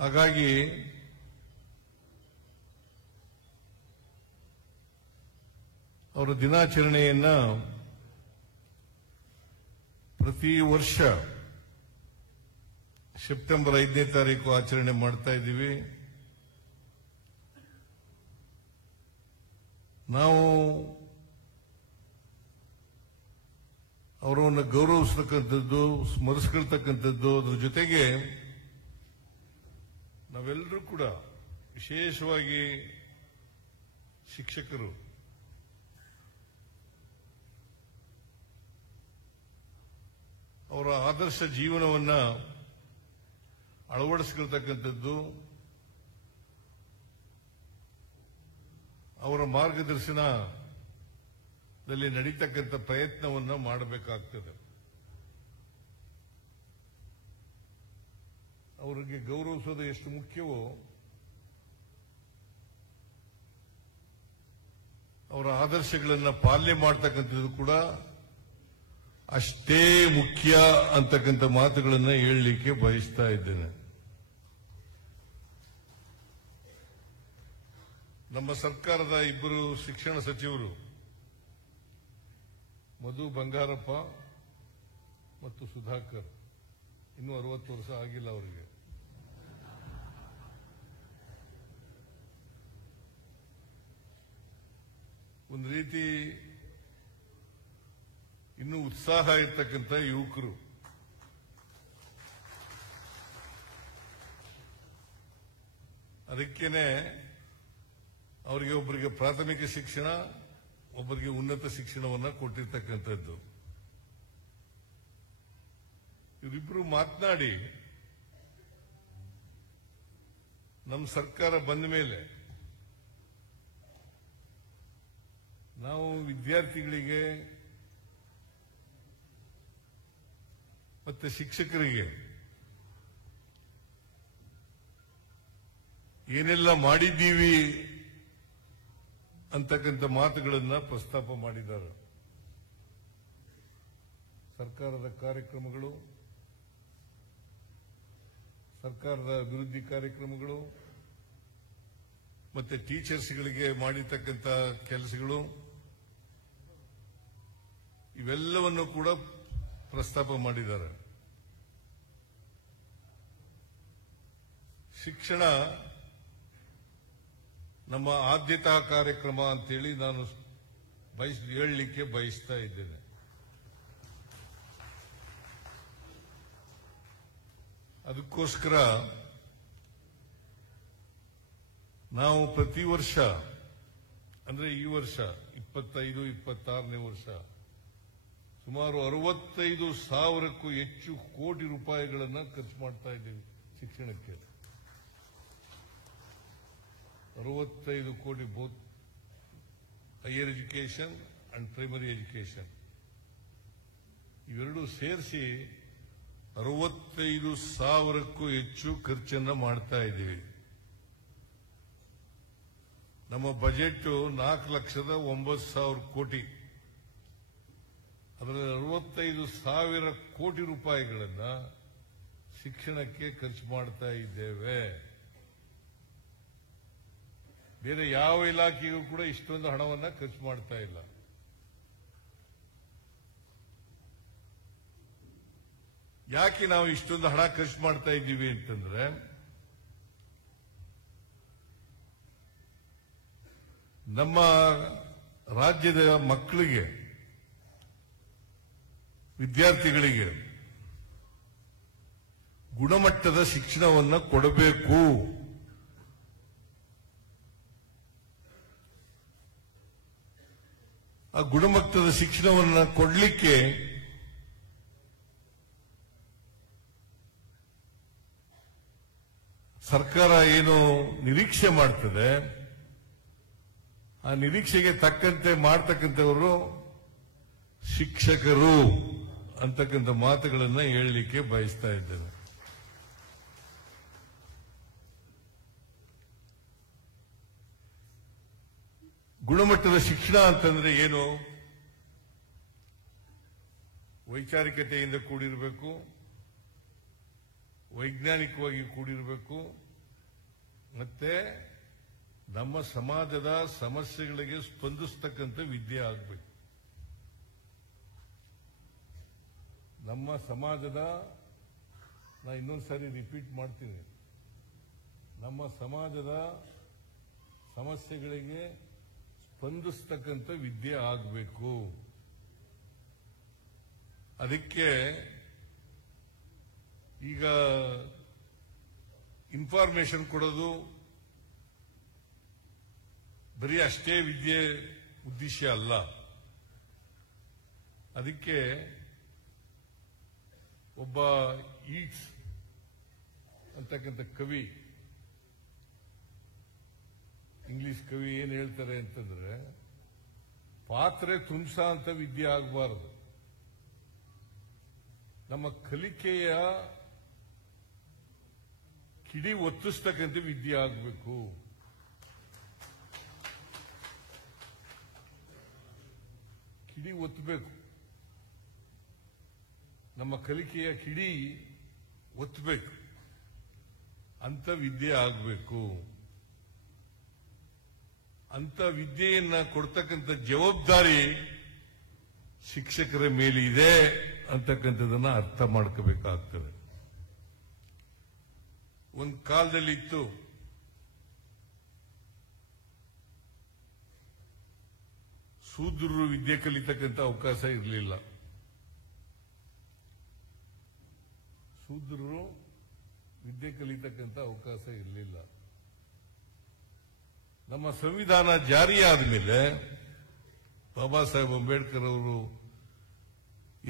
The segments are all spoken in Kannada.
ಹಾಗಾಗಿ ಅವರ ದಿನಾಚರಣೆಯನ್ನ ಪ್ರತಿ ವರ್ಷ ಸೆಪ್ಟೆಂಬರ್ 5ನೇ ತಾರೀಕು ಆಚರಣೆ ಮಾಡ್ತಾ ಇದ್ದೀವಿ. ನಾವು ಅವರನ್ನು ಗೌರವಿಸತಕ್ಕಂಥದ್ದು, ಸ್ಮರಿಸ್ಕೊಳ್ತಕ್ಕಂಥದ್ದು, ಅದರ ಜೊತೆಗೆ ನಾವೆಲ್ಲರೂ ಕೂಡ ವಿಶೇಷವಾಗಿ ಶಿಕ್ಷಕರು ಅವರ ಆದರ್ಶ ಜೀವನವನ್ನ ಅಳವಡಿಸಿಕೊಳ್ತಕ್ಕಂಥದ್ದು, ಅವರ ಮಾರ್ಗದರ್ಶನದಲ್ಲಿ ನಡೀತಕ್ಕಂಥ ಪ್ರಯತ್ನವನ್ನು ಮಾಡಬೇಕಾಗ್ತದೆ. ಅವರಿಗೆ ಗೌರವಿಸೋದು ಎಷ್ಟು ಮುಖ್ಯವೋ ಅವರ ಆದರ್ಶಗಳನ್ನು ಪಾಲನೆ ಮಾಡತಕ್ಕಂಥದ್ದು ಕೂಡ ಅಷ್ಟೇ ಮುಖ್ಯ ಅಂತಕ್ಕಂಥ ಮಾತುಗಳನ್ನು ಹೇಳಲಿಕ್ಕೆ ಬಯಸ್ತಾ ಇದ್ದೇನೆ. ನಮ್ಮ ಸರ್ಕಾರದ ಇಬ್ಬರು ಶಿಕ್ಷಣ ಸಚಿವರು ಮಧು ಬಂಗಾರಪ್ಪ ಮತ್ತು ಸುಧಾಕರ್, ಇನ್ನೂ 60 ವರ್ಷ ಆಗಿಲ್ಲ ಅವರಿಗೆ. ಒಂದು ರೀತಿ ಇನ್ನೂ ಉತ್ಸಾಹ ಇರ್ತಕ್ಕಂಥ ಯುವಕರು. ಅದಕ್ಕೇನೆ ಅವರಿಗೆ ಒಬ್ಬರಿಗೆ ಪ್ರಾಥಮಿಕ ಶಿಕ್ಷಣ, ಒಬ್ಬರಿಗೆ ಉನ್ನತ ಶಿಕ್ಷಣವನ್ನು ಕೊಟ್ಟಿರ್ತಕ್ಕಂಥದ್ದು. ಇವರಿಬ್ಬರು ಮಾತನಾಡಿ ನಮ್ಮ ಸರ್ಕಾರ ಬಂದ ಮೇಲೆ ನಾವು ವಿದ್ಯಾರ್ಥಿಗಳಿಗೆ ಮತ್ತೆ ಶಿಕ್ಷಕರಿಗೆ ಏನೆಲ್ಲ ಮಾಡಿದ್ದೀವಿ ಅಂತಕ್ಕಂಥ ಮಾತುಗಳನ್ನು ಪ್ರಸ್ತಾಪ ಮಾಡಿದ್ದಾರೆ. ಸರ್ಕಾರದ ಕಾರ್ಯಕ್ರಮಗಳು, ಸರ್ಕಾರದ ಅಭಿವೃದ್ಧಿ ಕಾರ್ಯಕ್ರಮಗಳು, ಮತ್ತೆ ಟೀಚರ್ಸ್ಗಳಿಗೆ ಮಾಡಿರ್ತಕ್ಕಂಥ ಕೆಲಸಗಳು, ಇವೆಲ್ಲವನ್ನು ಕೂಡ ಪ್ರಸ್ತಾಪ ಮಾಡಿದ್ದಾರೆ. ಶಿಕ್ಷಣ ನಮ್ಮ ಆದ್ಯತಾ ಕಾರ್ಯಕ್ರಮ ಅಂತೇಳಿ ನಾನು ಹೇಳಲಿಕ್ಕೆ ಬಯಸ್ತಾ ಇದ್ದೇನೆ. ಅದಕ್ಕೋಸ್ಕರ ನಾವು ಪ್ರತಿ ವರ್ಷ, ಅಂದ್ರೆ ಈ ವರ್ಷ 25-26ನೇ ವರ್ಷ ಸುಮಾರು 65,000ಕ್ಕೂ ಹೆಚ್ಚು ಕೋಟಿ ರೂಪಾಯಿಗಳನ್ನು ಖರ್ಚು ಮಾಡ್ತಾ ಇದ್ದೀವಿ ಶಿಕ್ಷಣಕ್ಕೆ. 65 ಕೋಟಿ both higher education and primary education ಇವೆರಡೂ ಸೇರಿಸಿ 65,000ಕ್ಕೂ ಹೆಚ್ಚು ಖರ್ಚನ್ನು ಮಾಡ್ತಾ ಇದ್ದೀವಿ. ನಮ್ಮ ಬಜೆಟ್ 4,09,000 ಕೋಟಿ. ಅದರಲ್ಲಿ 65,000 ಕೋಟಿ ರೂಪಾಯಿಗಳನ್ನು ಶಿಕ್ಷಣಕ್ಕೆ ಖರ್ಚು ಮಾಡ್ತಾ ಇದ್ದೇವೆ. ಬೇರೆ ಯಾವ ಇಲಾಖೆಗೂ ಕೂಡ ಇಷ್ಟೊಂದು ಹಣವನ್ನು ಖರ್ಚು ಮಾಡ್ತಾ ಇಲ್ಲ. ಯಾಕೆ ನಾವು ಇಷ್ಟೊಂದು ಹಣ ಖರ್ಚು ಮಾಡ್ತಾ ಇದ್ದೀವಿ ಅಂತಂದ್ರೆ, ನಮ್ಮ ರಾಜ್ಯದ ಮಕ್ಕಳಿಗೆ, ವಿದ್ಯಾರ್ಥಿಗಳಿಗೆ ಗುಣಮಟ್ಟದ ಶಿಕ್ಷಣವನ್ನು ಕೊಡಬೇಕು. ಆ ಗುಣಮಟ್ಟದ ಶಿಕ್ಷಣವನ್ನು ಕೊಡಲಿಕ್ಕೆ ಸರ್ಕಾರ ಏನು ನಿರೀಕ್ಷೆ ಮಾಡ್ತದೆ, ಆ ನಿರೀಕ್ಷೆಗೆ ತಕ್ಕಂತೆ ಮಾಡ್ತಕ್ಕಂಥವರು ಶಿಕ್ಷಕರು ಅಂತಕ್ಕಂಥ ಮಾತುಗಳನ್ನು ಹೇಳಲಿಕ್ಕೆ ಬಯಸ್ತಾ ಇದ್ದೇನೆ. ಗುಣಮಟ್ಟದ ಶಿಕ್ಷಣ ಅಂತಂದ್ರೆ ಏನು? ವೈಚಾರಿಕತೆಯಿಂದ ಕೂಡಿರಬೇಕು, ವೈಜ್ಞಾನಿಕವಾಗಿ ಕೂಡಿರಬೇಕು, ಮತ್ತೆ ನಮ್ಮ ಸಮಾಜದ ಸಮಸ್ಯೆಗಳಿಗೆ ಸ್ಪಂದಿಸ್ತಕ್ಕಂಥ ವಿದ್ಯೆ ಆಗಬೇಕು. ನಮ್ಮ ಸಮಾಜದ, ನಾ ಇನ್ನೊಂದು ಸಾರಿ ರಿಪೀಟ್ ಮಾಡ್ತೀನಿ, ನಮ್ಮ ಸಮಾಜದ ಸಮಸ್ಯೆಗಳಿಗೆ ಸ್ಪಂದಿಸ್ತಕ್ಕಂಥ ವಿದ್ಯೆ ಆಗಬೇಕು. ಅದಕ್ಕೆ ಈಗ ಇನ್ಫಾರ್ಮೇಶನ್ ಕೊಡೋದು ಬರೀ ಅಷ್ಟೇ ವಿದ್ಯೆ ಉದ್ದೇಶ ಅಲ್ಲ. ಅದಕ್ಕೆ ಒಬ್ಬ ಈಟ್ಸ್ ಅಂತಕ್ಕಂಥ ಕವಿ, ಇಂಗ್ಲಿಷ್ ಕವಿ ಏನ್ ಹೇಳ್ತಾರೆ ಅಂತಂದ್ರೆ, ಪಾತ್ರೆ ತುಂಬಿಸ ಅಂತ ವಿದ್ಯೆ ಆಗಬಾರದು, ನಮ್ಮ ಕಲಿಕೆಯ ಕಿಡಿ ಒತ್ತಿಸ್ತಕ್ಕಂಥ ವಿದ್ಯೆ ಆಗಬೇಕು. ಕಿಡಿ ಒತ್ತಬೇಕು, ನಮ್ಮ ಕಲಿಕೆಯ ಕಿಡಿ ಒತ್ತಬೇಕು ಅಂತ ವಿದ್ಯೆ ಆಗಬೇಕು. ಅಂತ ವಿದ್ಯೆಯನ್ನ ಕೊಡ್ತಕ್ಕಂಥ ಜವಾಬ್ದಾರಿ ಶಿಕ್ಷಕರ ಮೇಲಿದೆ ಅಂತಕ್ಕಂಥದನ್ನ ಅರ್ಥ ಮಾಡ್ಕೋಬೇಕಾಗ್ತದೆ. ಒಂದು ಕಾಲದಲ್ಲಿ ಇತ್ತು, ಶೂದ್ರರು ವಿದ್ಯೆ ಕಲಿತಕ್ಕಂಥ ಅವಕಾಶ ಇರಲಿಲ್ಲ. ಶೂದ್ರರು ವಿದ್ಯೆ ಕಲಿತಕ್ಕಂಥ ಅವಕಾಶ ಇರಲಿಲ್ಲ. ನಮ್ಮ ಸಂವಿಧಾನ ಜಾರಿಯಾದ ಮೇಲೆ ಬಾಬಾ ಸಾಹೇಬ್ ಅಂಬೇಡ್ಕರ್ ಅವರು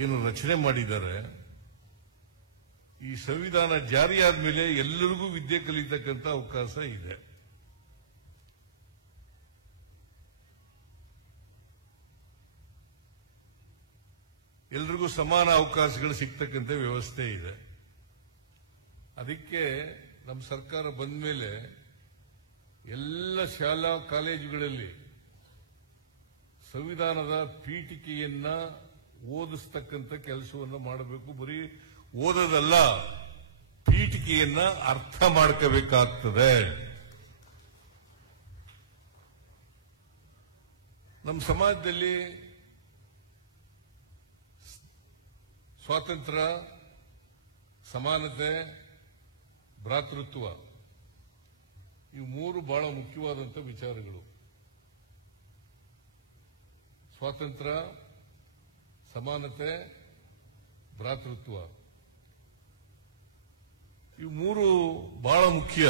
ಏನು ರಚನೆ ಮಾಡಿದ್ದಾರೆ, ಈ ಸಂವಿಧಾನ ಜಾರಿಯಾದ ಮೇಲೆ ಎಲ್ಲರಿಗೂ ವಿದ್ಯೆ ಕಲಿತಕ್ಕಂಥ ಅವಕಾಶ ಇದೆ. ಎಲ್ರಿಗೂ ಸಮಾನ ಅವಕಾಶಗಳು ಸಿಗ್ತಕ್ಕಂಥ ವ್ಯವಸ್ಥೆ ಇದೆ. ಅದಕ್ಕೆ ನಮ್ಮ ಸರ್ಕಾರ ಬಂದ ಮೇಲೆ ಎಲ್ಲ ಶಾಲಾ ಕಾಲೇಜುಗಳಲ್ಲಿ ಸಂವಿಧಾನದ ಪೀಠಿಕೆಯನ್ನ ಓದಿಸ್ತಕ್ಕಂಥ ಕೆಲಸವನ್ನು ಮಾಡಬೇಕು. ಬರೀ ಓದೋದಲ್ಲ, ಪೀಠಿಕೆಯನ್ನ ಅರ್ಥ ಮಾಡ್ಕೋಬೇಕಾಗ್ತದೆ. ನಮ್ಮ ಸಮಾಜದಲ್ಲಿ ಸ್ವಾತಂತ್ರ್ಯ, ಸಮಾನತೆ, ಭ್ರಾತೃತ್ವ ಇವು ಮೂರು ಬಹಳ ಮುಖ್ಯವಾದಂಥ ವಿಚಾರಗಳು. ಸ್ವಾತಂತ್ರ್ಯ, ಸಮಾನತೆ, ಭ್ರಾತೃತ್ವ ಇವು ಮೂರು ಬಹಳ ಮುಖ್ಯ.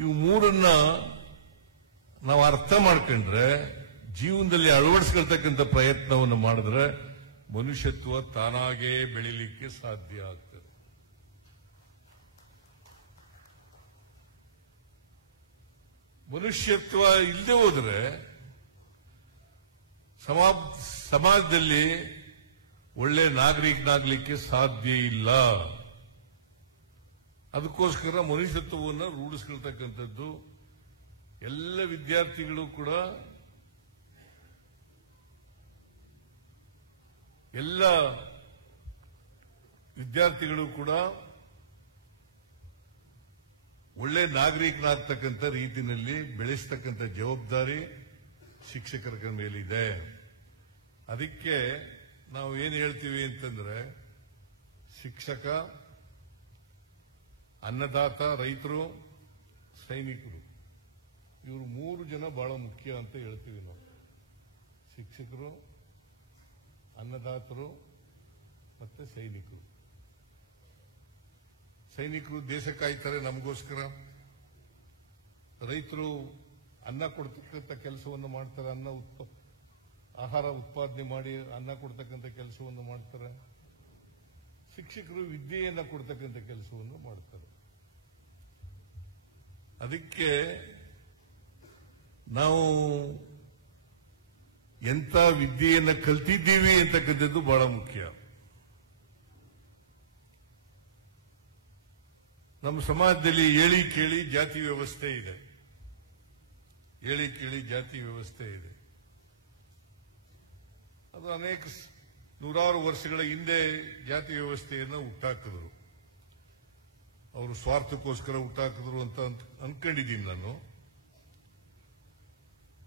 ಇವು ಮೂರನ್ನ ನಾವು ಅರ್ಥ ಮಾಡ್ಕೊಂಡ್ರೆ, ಜೀವನದಲ್ಲಿ ಅಳವಡಿಸ್ಕೊಳ್ತಕ್ಕಂಥ ಪ್ರಯತ್ನವನ್ನು ಮಾಡಿದ್ರೆ ಮನುಷ್ಯತ್ವ ತಾನಾಗೇ ಬೆಳಿಲಿಕ್ಕೆ ಸಾಧ್ಯ ಆಗ್ತದೆ. ಮನುಷ್ಯತ್ವ ಇಲ್ಲದೆ ಹೋದ್ರೆ ಸಮಾಜದಲ್ಲಿ ಒಳ್ಳೆ ನಾಗರಿಕನಾಗಲಿಕ್ಕೆ ಸಾಧ್ಯ ಇಲ್ಲ. ಅದಕ್ಕೋಸ್ಕರ ಮನುಷ್ಯತ್ವವನ್ನು ರೂಢಿಸ್ಕೊಳ್ತಕ್ಕಂಥದ್ದು ಎಲ್ಲ ವಿದ್ಯಾರ್ಥಿಗಳು ಕೂಡ, ಒಳ್ಳೆ ನಾಗರಿಕನಾಗ್ತಕ್ಕಂಥ ರೀತಿಯಲ್ಲಿ ಬೆಳೆಸ್ತಕ್ಕಂಥ ಜವಾಬ್ದಾರಿ ಶಿಕ್ಷಕರ ಮೇಲಿದೆ. ಅದಕ್ಕೆ ನಾವು ಏನು ಹೇಳ್ತೀವಿ ಅಂತಂದ್ರೆ, ಶಿಕ್ಷಕ, ಅನ್ನದಾತ, ರೈತರು, ಸೈನಿಕರು ಇವರು ಮೂರು ಜನ ಬಹಳ ಮುಖ್ಯ ಅಂತ ಹೇಳ್ತೀವಿ ನಾವು. ಶಿಕ್ಷಕರು, ಅನ್ನದಾತರು ಮತ್ತೆ ಸೈನಿಕರು. ಸೈನಿಕರು ದೇಶ ಕಾಯ್ತಾರೆ ನಮಗೋಸ್ಕರ, ರೈತರು ಅನ್ನ ಕೊಡ್ತಕ್ಕಂಥ ಕೆಲಸವನ್ನು ಮಾಡ್ತಾರೆ, ಆಹಾರ ಉತ್ಪಾದನೆ ಮಾಡಿ ಅನ್ನ ಕೊಡ್ತಕ್ಕಂಥ ಕೆಲಸವನ್ನು ಮಾಡ್ತಾರೆ. ಶಿಕ್ಷಕರು ವಿದ್ಯೆಯನ್ನ ಕೊಡ್ತಕ್ಕಂಥ ಕೆಲಸವನ್ನು ಮಾಡ್ತಾರೆ. ಅದಕ್ಕೆ ನಾವು ಎಂಥ ವಿದ್ಯೆಯನ್ನ ಕಲ್ತಿದ್ದೀವಿ ಅಂತಕ್ಕಂಥದ್ದು ಬಹಳ ಮುಖ್ಯ. ನಮ್ಮ ಸಮಾಜದಲ್ಲಿ ಹೇಳಿ ಕೇಳಿ ಜಾತಿ ವ್ಯವಸ್ಥೆ ಇದೆ. ಹೇಳಿ ಕೇಳಿ ಜಾತಿ ವ್ಯವಸ್ಥೆ ಇದೆ. ಅದು ಅನೇಕ ನೂರಾರು ವರ್ಷಗಳ ಹಿಂದೆ ಜಾತಿ ವ್ಯವಸ್ಥೆಯನ್ನು ಹುಟ್ಟಾಕಿದ್ರು. ಅವರು ಸ್ವಾರ್ಥಕ್ಕೋಸ್ಕರ ಹುಟ್ಟಾಕಿದ್ರು ಅಂತ ಅನ್ಕೊಂಡಿದ್ದೀನಿ ನಾನು.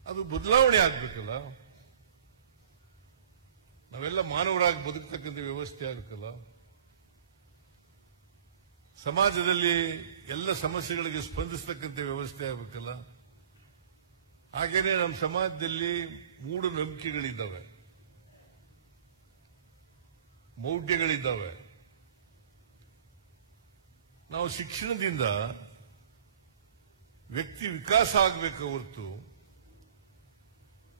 ಅದು ಬದಲಾವಣೆ ಆಗ್ಬೇಕಲ್ಲ. ನಾವೆಲ್ಲ ಮಾನವರಾಗಿ ಬದುಕ್ತಕ್ಕಂಥ ವ್ಯವಸ್ಥೆ ಆಗಬೇಕಲ್ಲ. ಸಮಾಜದಲ್ಲಿ ಎಲ್ಲ ಸಮಸ್ಯೆಗಳಿಗೆ ಸ್ಪಂದಿಸತಕ್ಕಂಥ ವ್ಯವಸ್ಥೆ ಆಗಬೇಕಲ್ಲ. ಹಾಗೇನೆ ನಮ್ಮ ಸಮಾಜದಲ್ಲಿ ಮೂಢನಂಬಿಕೆಗಳಿದ್ದಾವೆ, ಮೌಢ್ಯಗಳಿದ್ದಾವೆ. ನಾವು ಶಿಕ್ಷಣದಿಂದ ವ್ಯಕ್ತಿ ವಿಕಾಸ ಆಗಬೇಕು ಹೊರತು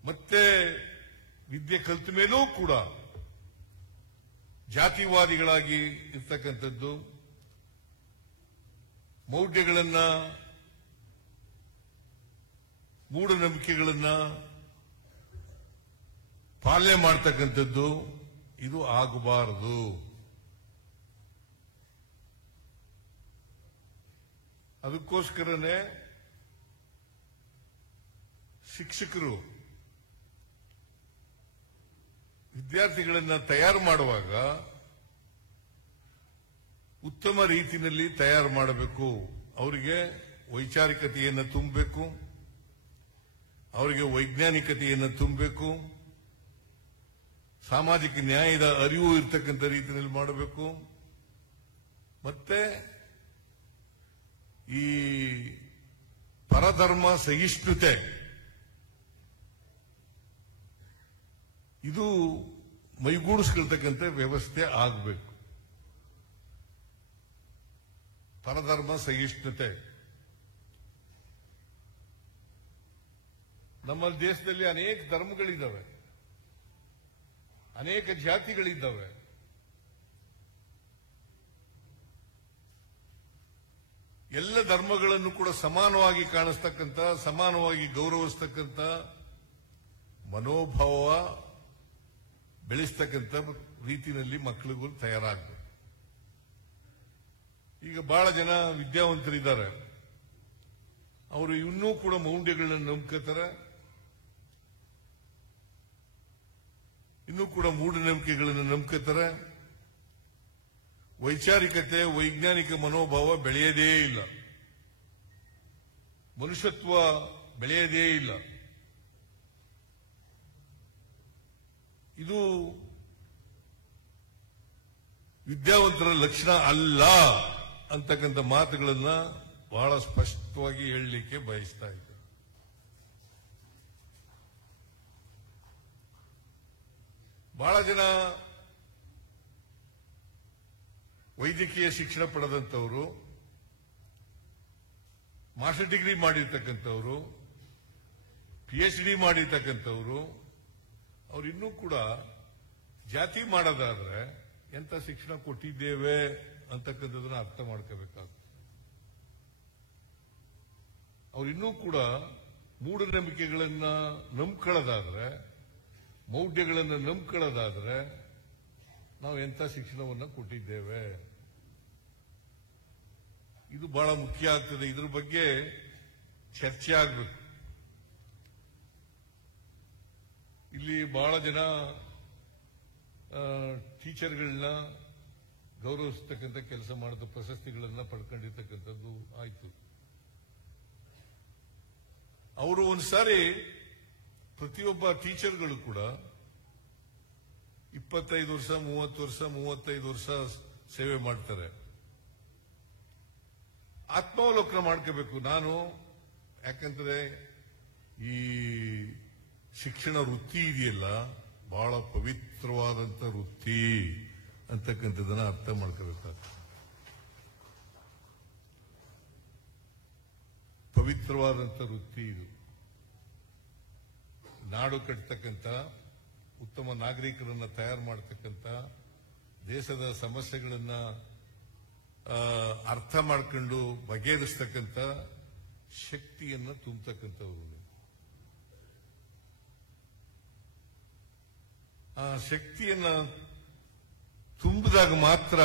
ಮತ್ತೆ ವಿದ್ಯೆ ಕಲಿತ ಮೇಲೂ ಕೂಡ ಜಾತಿವಾದಿಗಳಾಗಿ ಇರ್ತಕ್ಕಂಥದ್ದು, ಮೌಢ್ಯಗಳನ್ನ, ಮೂಢನಂಬಿಕೆಗಳನ್ನ ಪಾಲನೆ ಮಾಡ್ತಕ್ಕಂಥದ್ದು ಇದು ಆಗಬಾರದು. ಅದಕ್ಕೋಸ್ಕರನೇ ಶಿಕ್ಷಕರು ವಿದ್ಯಾರ್ಥಿಗಳನ್ನ ತಯಾರು ಮಾಡುವಾಗ ಉತ್ತಮ ರೀತಿಯಲ್ಲಿ ತಯಾರು ಮಾಡಬೇಕು. ಅವರಿಗೆ ವೈಚಾರಿಕತೆಯನ್ನು ತುಂಬಬೇಕು, ಅವರಿಗೆ ವೈಜ್ಞಾನಿಕತೆಯನ್ನು ತುಂಬಬೇಕು, ಸಾಮಾಜಿಕ ನ್ಯಾಯದ ಅರಿವು ಇರತಕ್ಕಂಥ ರೀತಿಯಲ್ಲಿ ಮಾಡಬೇಕು. ಮತ್ತೆ ಈ ಪರಧರ್ಮ ಸಹಿಷ್ಣುತೆ ಇದು ಮೈಗೂಡಿಸ್ಕೊಳ್ತಕ್ಕಂಥ ವ್ಯವಸ್ಥೆ ಆಗಬೇಕು. ಪರಧರ್ಮ ಸಹಿಷ್ಣುತೆ ನಮ್ಮ ದೇಶದಲ್ಲಿ ಅನೇಕ ಧರ್ಮಗಳಿದ್ದಾವೆ, ಅನೇಕ ಜಾತಿಗಳಿದ್ದಾವೆ. ಎಲ್ಲ ಧರ್ಮಗಳನ್ನು ಕೂಡ ಸಮಾನವಾಗಿ ಕಾಣಿಸ್ತಕ್ಕಂಥ, ಸಮಾನವಾಗಿ ಗೌರವಿಸ್ತಕ್ಕಂಥ ಮನೋಭಾವ ಬೆಳೆಸ್ತಕ್ಕಂಥ ರೀತಿಯಲ್ಲಿ ಮಕ್ಕಳಿಗೂ ತಯಾರಾಗಬೇಕು. ಈಗ ಬಹಳ ಜನ ವಿದ್ಯಾವಂತರಿದ್ದಾರೆ, ಅವರು ಇನ್ನೂ ಕೂಡ ಮೌಢ್ಯಗಳನ್ನು ನಂಬ್ಕೋತಾರೆ, ಇನ್ನೂ ಕೂಡ ಮೂಢನಂಬಿಕೆಗಳನ್ನು ನಂಬ್ಕೋತಾರೆ. ವೈಚಾರಿಕತೆ, ವೈಜ್ಞಾನಿಕ ಮನೋಭಾವ ಬೆಳೆಯದೇ ಇಲ್ಲ, ಮನುಷ್ಯತ್ವ ಬೆಳೆಯದೇ ಇಲ್ಲ. ಇದು ವಿದ್ಯಾವಂತರ ಲಕ್ಷಣ ಅಲ್ಲ ಅಂತಕ್ಕಂಥ ಮಾತುಗಳನ್ನ ಬಹಳ ಸ್ಪಷ್ಟವಾಗಿ ಹೇಳಲಿಕ್ಕೆ ಬಯಸ್ತಾ ಇದ್ದೆ. ಬಹಳ ಜನ ವೈದ್ಯಕೀಯ ಶಿಕ್ಷಣ ಪಡೆದಂತವರು, ಮಾಸ್ಟರ್ ಡಿಗ್ರಿ ಮಾಡಿರ್ತಕ್ಕಂಥವರು, PhD ಮಾಡಿರ್ತಕ್ಕಂಥವರು, ಅವ್ರು ಇನ್ನೂ ಕೂಡ ಜಾತಿ ಮಾಡೋದಾದ್ರೆ ಎಂತ ಶಿಕ್ಷಣ ಕೊಟ್ಟಿದ್ದೇವೆ ಅಂತಕ್ಕಂಥದನ್ನ ಅರ್ಥ ಮಾಡ್ಕೋಬೇಕಾಗುತ್ತೆ. ಅವ್ರು ಇನ್ನೂ ಕೂಡ ಮೂಢನಂಬಿಕೆಗಳನ್ನ ನಂಬ್ಕೊಳ್ಳೋದಾದ್ರೆ, ಮೌಢ್ಯಗಳನ್ನು ನಂಬ್ಕೊಳ್ಳೋದಾದ್ರೆ ನಾವು ಎಂಥ ಶಿಕ್ಷಣವನ್ನು ಕೊಟ್ಟಿದ್ದೇವೆ. ಇದು ಬಹಳ ಮುಖ್ಯ ಆಗ್ತದೆ. ಇದ್ರ ಬಗ್ಗೆ ಚರ್ಚೆ ಆಗಬೇಕು. ಇಲ್ಲಿ ಬಹಳ ಜನ ಟೀಚರ್ಗಳನ್ನ ಗೌರವಿಸತಕ್ಕಂಥ ಕೆಲಸ ಮಾಡಿದ ಪ್ರಶಸ್ತಿಗಳನ್ನ ಪಡ್ಕೊಂಡಿರ್ತಕ್ಕಂಥದ್ದು ಆಯ್ತು. ಅವರು ಒಂದ್ಸಾರಿ ಪ್ರತಿಯೊಬ್ಬ ಟೀಚರ್ಗಳು ಕೂಡ 25 ವರ್ಷ, 30 ವರ್ಷ, 35 ವರ್ಷ ಸೇವೆ ಮಾಡ್ತಾರೆ. ಆತ್ಮಾವಲೋಕನ ಮಾಡ್ಕೋಬೇಕು. ನಾನು ಯಾಕಂದ್ರೆ ಈ ಶಿಕ್ಷಣ ವೃತ್ತಿ ಇದೆಯಲ್ಲ, ಬಹಳ ಪವಿತ್ರವಾದಂತ ವೃತ್ತಿ ಅಂತಕ್ಕಂಥದ್ದನ್ನ ಅರ್ಥ ಮಾಡ್ಕೋಬೇಕಾಗ್ತದೆ. ಪವಿತ್ರವಾದಂತ ವೃತ್ತಿ ಇದು. ನಾಡು ಕಟ್ಟತಕ್ಕಂಥ, ಉತ್ತಮ ನಾಗರಿಕರನ್ನ ತಯಾರು ಮಾಡತಕ್ಕಂಥ, ದೇಶದ ಸಮಸ್ಯೆಗಳನ್ನ ಅರ್ಥ ಮಾಡ್ಕೊಂಡು ಬಗೆಹರಿಸ್ತಕ್ಕಂಥ ಶಕ್ತಿಯನ್ನ ತುಂಬತಕ್ಕಂಥವ್ರು. ಆ ಶಕ್ತಿಯನ್ನ ತುಂಬಿದಾಗ ಮಾತ್ರ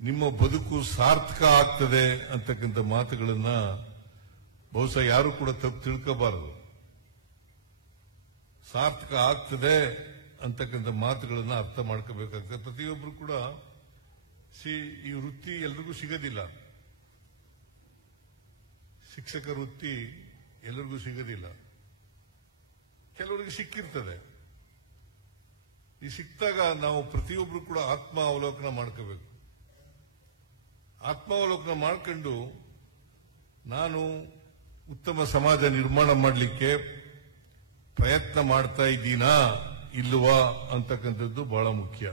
ನಿಮ್ಮ ಬದುಕು ಸಾರ್ಥಕ ಆಗ್ತದೆ ಅಂತಕ್ಕಂಥ ಮಾತುಗಳನ್ನ ಬಹುಶಃ ಯಾರು ಕೂಡ ತಪ್ಪು ತಿಳ್ಕೋಬಾರದು. ಸಾರ್ಥಕ ಆಗ್ತದೆ ಅಂತಕ್ಕಂಥ ಮಾತುಗಳನ್ನ ಅರ್ಥ ಮಾಡ್ಕೋಬೇಕಾಗ್ತದೆ. ಪ್ರತಿಯೊಬ್ಬರು ಕೂಡ ಈ ವೃತ್ತಿ ಎಲ್ರಿಗೂ ಸಿಗೋದಿಲ್ಲ. ಶಿಕ್ಷಕ ವೃತ್ತಿ ಎಲ್ಲರಿಗೂ ಸಿಗೋದಿಲ್ಲ. ಕೆಲವರಿಗೆ ಸಿಕ್ಕಿರ್ತದೆ. ಈ ಸಿಕ್ತಾಗ ನಾವು ಪ್ರತಿಯೊಬ್ಬರು ಕೂಡ ಆತ್ಮ ಅವಲೋಕನ ಮಾಡ್ಕೋಬೇಕು. ಆತ್ಮಾವಲೋಕನ ಮಾಡ್ಕೊಂಡು ನಾನು ಉತ್ತಮ ಸಮಾಜ ನಿರ್ಮಾಣ ಮಾಡಲಿಕ್ಕೆ ಪ್ರಯತ್ನ ಮಾಡ್ತಾ ಇದ್ದೀನಾ ಇಲ್ವಾ ಅಂತಕ್ಕಂಥದ್ದು ಬಹಳ ಮುಖ್ಯ.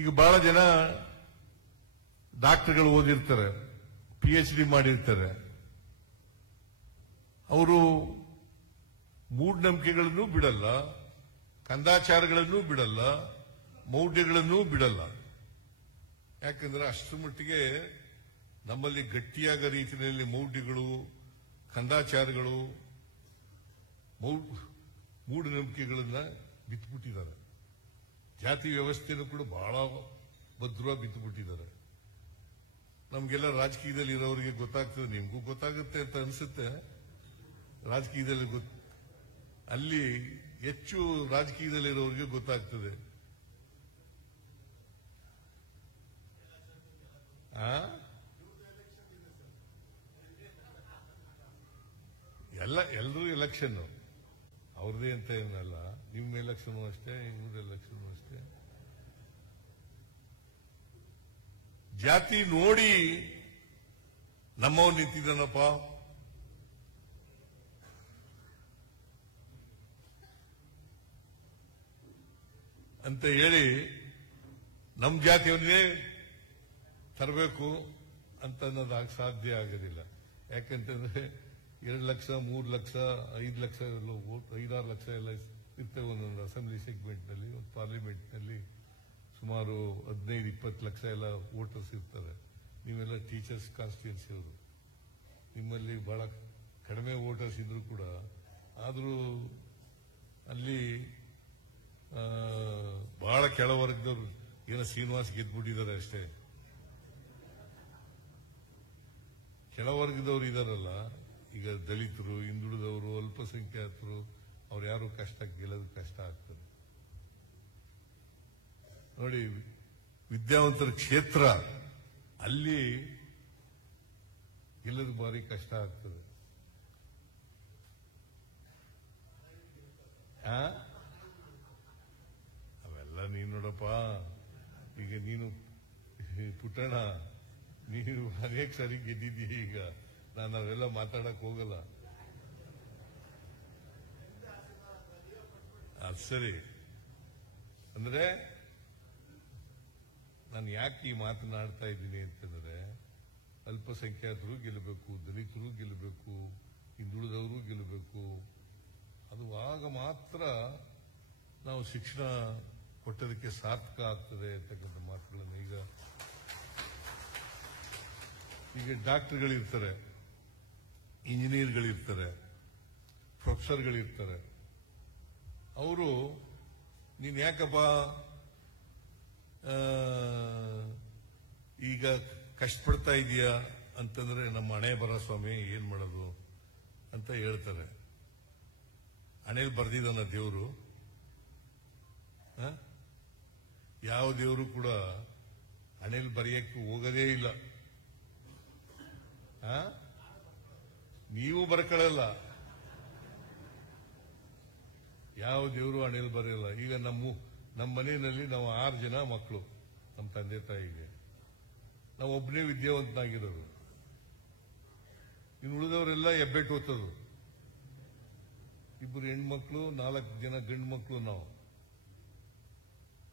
ಈಗ ಬಹಳ ಜನ ಡಾಕ್ಟರ್ಗಳು ಓದಿರ್ತಾರೆ, PhD ಮಾಡಿರ್ತಾರೆ. ಅವರು ಮೂಢನಂಬಿಕೆಗಳನ್ನು ಬಿಡಲ್ಲ, ಕಂದಾಚಾರಗಳನ್ನು ಬಿಡಲ್ಲ, ಮೌಢ್ಯಗಳನ್ನು ಬಿಡಲ್ಲ. ಯಾಕಂದ್ರೆ ಅಷ್ಟರ ಮಟ್ಟಿಗೆ ನಮ್ಮಲ್ಲಿ ಗಟ್ಟಿಯಾದ ರೀತಿಯಲ್ಲಿ ಮೌಢ್ಯಗಳು, ಕಂದಾಚಾರಗಳು, ಮೂಢನಂಬಿಕೆಗಳನ್ನ ಬಿತ್ತುಬಿಟ್ಟಿದ್ದಾರೆ. ಜಾತಿ ವ್ಯವಸ್ಥೆನೂ ಕೂಡ ಬಹಳ ಭದ್ರವಾಗಿ ಬಿತ್ತುಬಿಟ್ಟಿದ್ದಾರೆ. ನಮ್ಗೆಲ್ಲ ರಾಜಕೀಯದಲ್ಲಿ ಇರೋರಿಗೆ ಗೊತ್ತಾಗ್ತದೆ, ನಿಮ್ಗೂ ಗೊತ್ತಾಗುತ್ತೆ ಅಂತ ಅನ್ಸುತ್ತೆ. ರಾಜಕೀಯದಲ್ಲಿ ಅಲ್ಲಿ ಹೆಚ್ಚು ರಾಜಕೀಯದಲ್ಲಿರೋರಿಗೆ ಗೊತ್ತಾಗ್ತದೆ. ಎಲ್ಲರೂ ಎಲೆಕ್ಷನ್ ಅವ್ರದೇ ಅಂತ ಏನಲ್ಲ. ನಿಮ್ಮ ಎಲೆಕ್ಷನ್ ಅಷ್ಟೇ, ಇವ್ರ ಎಲೆಕ್ಷನ್ ಅಷ್ಟೇ. ಜಾತಿ ನೋಡಿ ನಮ್ಮವ್ ನಿಂತಿದ್ದಾನಪ್ಪ ಅಂತ ಹೇಳಿ ನಮ್ಮ ಜಾತಿಯವನ್ನೇ ತರಬೇಕು ಅಂತ ಅನ್ನೋದಾಗ ಸಾಧ್ಯ ಆಗೋದಿಲ್ಲ. ಯಾಕಂತಂದ್ರೆ 2 ಲಕ್ಷ, 3 ಲಕ್ಷ, 5 ಲಕ್ಷ, 5-6 ಲಕ್ಷ ಎಲ್ಲ ಇರ್ತವೆ ಒಂದೊಂದು ಅಸೆಂಬ್ಲಿ ಸೆಗ್ಮೆಂಟ್ ನಲ್ಲಿ. ಒಂದು ಪಾರ್ಲಿಮೆಂಟ್ ನಲ್ಲಿ ಸುಮಾರು 15-20 ಲಕ್ಷ ಎಲ್ಲ ವೋಟರ್ಸ್ ಇರ್ತಾರೆ. ನೀವೆಲ್ಲ ಟೀಚರ್ಸ್ ಕಾನ್ಸ್ಟಿಟ್ಯೂನ್ಸಿ ಅವರು, ನಿಮ್ಮಲ್ಲಿ ಬಹಳ ಕಡಿಮೆ ವೋಟರ್ಸ್ ಇದ್ರು ಕೂಡ ಆದರೂ ಅಲ್ಲಿ ಬಹಳ ಕೆಳವರ್ಗದವ್ರು ಏನೋ ಶ್ರೀನಿವಾಸ್ ಗೆದ್ಬಿಟ್ಟಿದ್ದಾರೆ ಅಷ್ಟೇ. ಕೆಳವರ್ಗದವ್ರು ಇದಾರಲ್ಲ, ಈಗ ದಲಿತರು, ಹಿಂದುಳಿದವರು, ಅಲ್ಪಸಂಖ್ಯಾತರು, ಅವ್ರು ಯಾರು ಗೆಲ್ಲೋದು ಕಷ್ಟ ಆಗ್ತದೆ. ನೋಡಿ, ವಿದ್ಯಾವಂತರ ಕ್ಷೇತ್ರ ಅಲ್ಲಿ ಗೆಲ್ಲೋದು ಭಾರಿ ಕಷ್ಟ ಆಗ್ತದೆ. ಅವೆಲ್ಲ ನೀನು ನೋಡಪ್ಪ, ಈಗ ನೀನು ಪುಟ್ಟಣ, ನೀನು ಅನೇಕ ಸಾರಿ ಗೆದ್ದಿದ್ದೀಯ. ಈಗ ನಾನು ಅವೆಲ್ಲ ಮಾತಾಡಕ್ ಹೋಗಲ್ಲ. ಅದು ಸರಿ. ಅಂದ್ರೆ ನಾನು ಯಾಕೆ ಈ ಮಾತನಾಡ್ತಾ ಇದ್ದೀನಿ ಅಂತಂದ್ರೆ, ಅಲ್ಪಸಂಖ್ಯಾತರು ಗೆಲ್ಲಬೇಕು, ದಲಿತರು ಗೆಲ್ಲಬೇಕು, ಹಿಂದುಳಿದವರು ಗೆಲ್ಲಬೇಕು. ಅದು ಆಗ ಮಾತ್ರ ನಾವು ಶಿಕ್ಷಣ ಕೊಟ್ಟದಕ್ಕೆ ಸಾರ್ಥಕ ಆಗ್ತದೆ ಅಂತಕ್ಕಂಥ ಮಾತುಗಳನ್ನು ಈಗ ಡಾಕ್ಟರ್ಗಳಿರ್ತಾರೆ, ಇಂಜಿನಿಯರ್ಗಳಿರ್ತಾರೆ, ಪ್ರೊಫೆಸರ್ಗಳಿರ್ತಾರೆ. ಅವರು ನೀನ್ ಯಾಕಪ್ಪ ಈಗ ಕಷ್ಟಪಡ್ತಾ ಇದೀಯಾ ಅಂತಂದ್ರೆ, ನಮ್ಮ ಹಣೆ ಬರ ಸ್ವಾಮಿ, ಏನ್ ಮಾಡೋದು ಅಂತ ಹೇಳ್ತಾರೆ. ಹಣೆಯಲ್ಲಿ ಬರ್ದಿದ್ದಾನ ದೇವರು? ಯಾವ ದೇವರು ಕೂಡ ಹಣೆಯಲ್ಲಿ ಬರೆಯಕ್ಕೆ ಹೋಗೋದೇ ಇಲ್ಲ. ನೀವು ಬರ್ಕೊಳ್ಳಲ್ಲ, ಯಾವ ದೇವರು ಹಣೆಯಲ್ಲಿ ಬರೆಯಲ್ಲ. ಈಗ ನಮ್ಮ ಮನೆಯಲ್ಲಿ ನಾವು 6 ಜನ ಮಕ್ಕಳು, ನಮ್ಮ ತಂದೆ ತಾಯಿಗೆ. ನಾವು ಒಬ್ಬನೇ ವಿದ್ಯಾವಂತನಾಗಿರೋದು. ಇನ್ನು ಉಳಿದವರೆಲ್ಲ ಹೆಬ್ಬೆಟ್ಟು ಓದ್ತದು. 2 ಹೆಣ್ಮಕ್ಳು, 4 ಜನ ಗಂಡು ಮಕ್ಕಳು.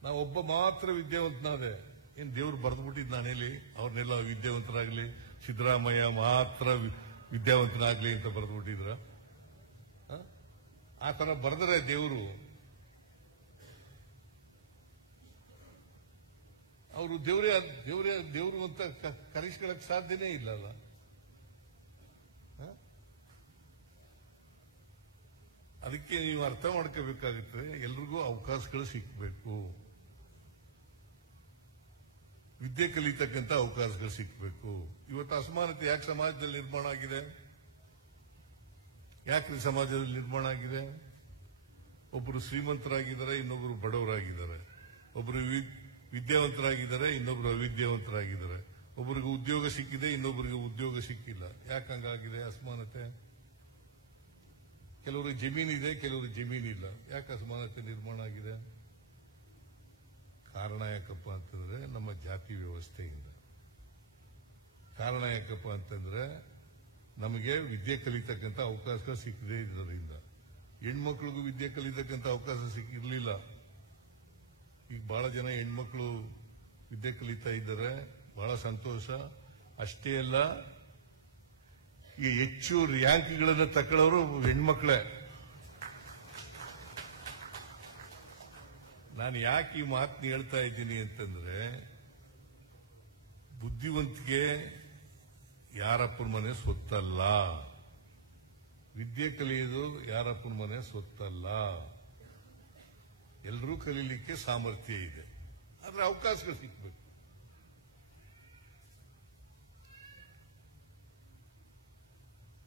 ನಾವು ಒಬ್ಬ ಮಾತ್ರ ವಿದ್ಯಾವಂತನಾದೆ. ಏನ್ ದೇವ್ರು ಬರೆದ್ಬಿಟ್ಟಿದ್ ನಾನೇಲಿ ಅವ್ರನ್ನೆಲ್ಲ ವಿದ್ಯಾವಂತರಾಗ್ಲಿ, ಸಿದ್ದರಾಮಯ್ಯ ಮಾತ್ರ ವಿದ್ಯಾವಂತನಾಗ್ಲಿ ಅಂತ ಬರೆದ್ಬಿಟ್ಟಿದ್ರ? ಆ ತರ ಬರೆದರೆ ದೇವರು, ಅವರು ದೇವರು ಅಂತ ಕರೆಸ್ಕೊಳ್ಳಕ್ ಸಾಧ್ಯನೇ ಇಲ್ಲಲ್ಲ. ಅದಕ್ಕೆ ನೀವು ಅರ್ಥ ಮಾಡ್ಕೋಬೇಕಾಗುತ್ತೆ, ಎಲ್ರಿಗೂ ಅವಕಾಶಗಳು ಸಿಕ್ಬೇಕು, ವಿದ್ಯೆ ಕಲಿತಕ್ಕಂಥ ಅವಕಾಶಗಳು ಸಿಕ್ಬೇಕು. ಇವತ್ತು ಅಸಮಾನತೆ ಯಾಕೆ ಸಮಾಜದಲ್ಲಿ ನಿರ್ಮಾಣ ಆಗಿದೆ? ಯಾಕೆ ಸಮಾಜದಲ್ಲಿ ನಿರ್ಮಾಣ ಆಗಿದೆ? ಒಬ್ಬರು ಶ್ರೀಮಂತರಾಗಿದ್ದಾರೆ, ಇನ್ನೊಬ್ಬರು ಬಡವರಾಗಿದ್ದಾರೆ. ಒಬ್ಬರು ವಿದ್ಯಾವಂತರಾಗಿದ್ದಾರೆ, ಇನ್ನೊಬ್ರು ಅವಿದ್ಯಾವಂತರಾಗಿದ್ದಾರೆ. ಒಬ್ಬರಿಗೆ ಉದ್ಯೋಗ ಸಿಕ್ಕಿದೆ, ಇನ್ನೊಬ್ಬರಿಗೆ ಉದ್ಯೋಗ ಸಿಕ್ಕಿಲ್ಲ. ಯಾಕೆ ಹಂಗಾಗಿದೆ ಅಸಮಾನತೆ? ಕೆಲವರಿಗೆ ಜಮೀನಿದೆ, ಕೆಲವರಿಗೆ ಜಮೀನಿಲ್ಲ. ಯಾಕೆ ಅಸಮಾನತೆ ನಿರ್ಮಾಣ ಆಗಿದೆ? ಕಾರಣ ಯಾಕಪ್ಪ ಅಂತಂದ್ರೆ ನಮ್ಮ ಜಾತಿ ವ್ಯವಸ್ಥೆಯಿಂದ. ಕಾರಣ ಯಾಕಪ್ಪ ಅಂತಂದ್ರೆ ನಮಗೆ ವಿದ್ಯೆ ಕಲಿತಕ್ಕಂಥ ಅವಕಾಶ ಸಿಕ್ಕದೇ ಇರೋದ್ರಿಂದ. ಹೆಣ್ಮಕ್ಳಿಗೂ ವಿದ್ಯೆ ಕಲಿತಕ್ಕಂಥ ಅವಕಾಶ ಸಿಕ್ಕಿರ್ಲಿಲ್ಲ. ಈಗ ಬಹಳ ಜನ ಹೆಣ್ಮಕ್ಳು ವಿದ್ಯೆ ಕಲಿತಾ ಇದ್ದಾರೆ, ಬಹಳ ಸಂತೋಷ. ಅಷ್ಟೇ ಅಲ್ಲ, ಈ ಹೆಚ್ಚು ರ್ಯಾಂಕ್ಗಳನ್ನು ತಗೊಳ್ಳೋರು ಹೆಣ್ಮಕ್ಳೇ. ನಾನು ಯಾಕೆ ಈ ಮಾತನ್ನ ಹೇಳ್ತಾ ಇದ್ದೀನಿ ಅಂತಂದ್ರೆ, ಬುದ್ಧಿವಂತಿಕೆ ಯಾರಪ್ಪನ ಮನೆ ಸೊತ್ತಲ್ಲ, ವಿದ್ಯೆ ಕಲಿಯೋದು ಯಾರಪ್ಪನ ಮನೆ ಸೊತ್ತಲ್ಲ. ಎಲ್ಲರೂ ಕಲೀಲಿಕ್ಕೆ ಸಾಮರ್ಥ್ಯ ಇದೆ, ಆದ್ರೆ ಅವಕಾಶಗಳು ಸಿಕ್ಬೇಕು.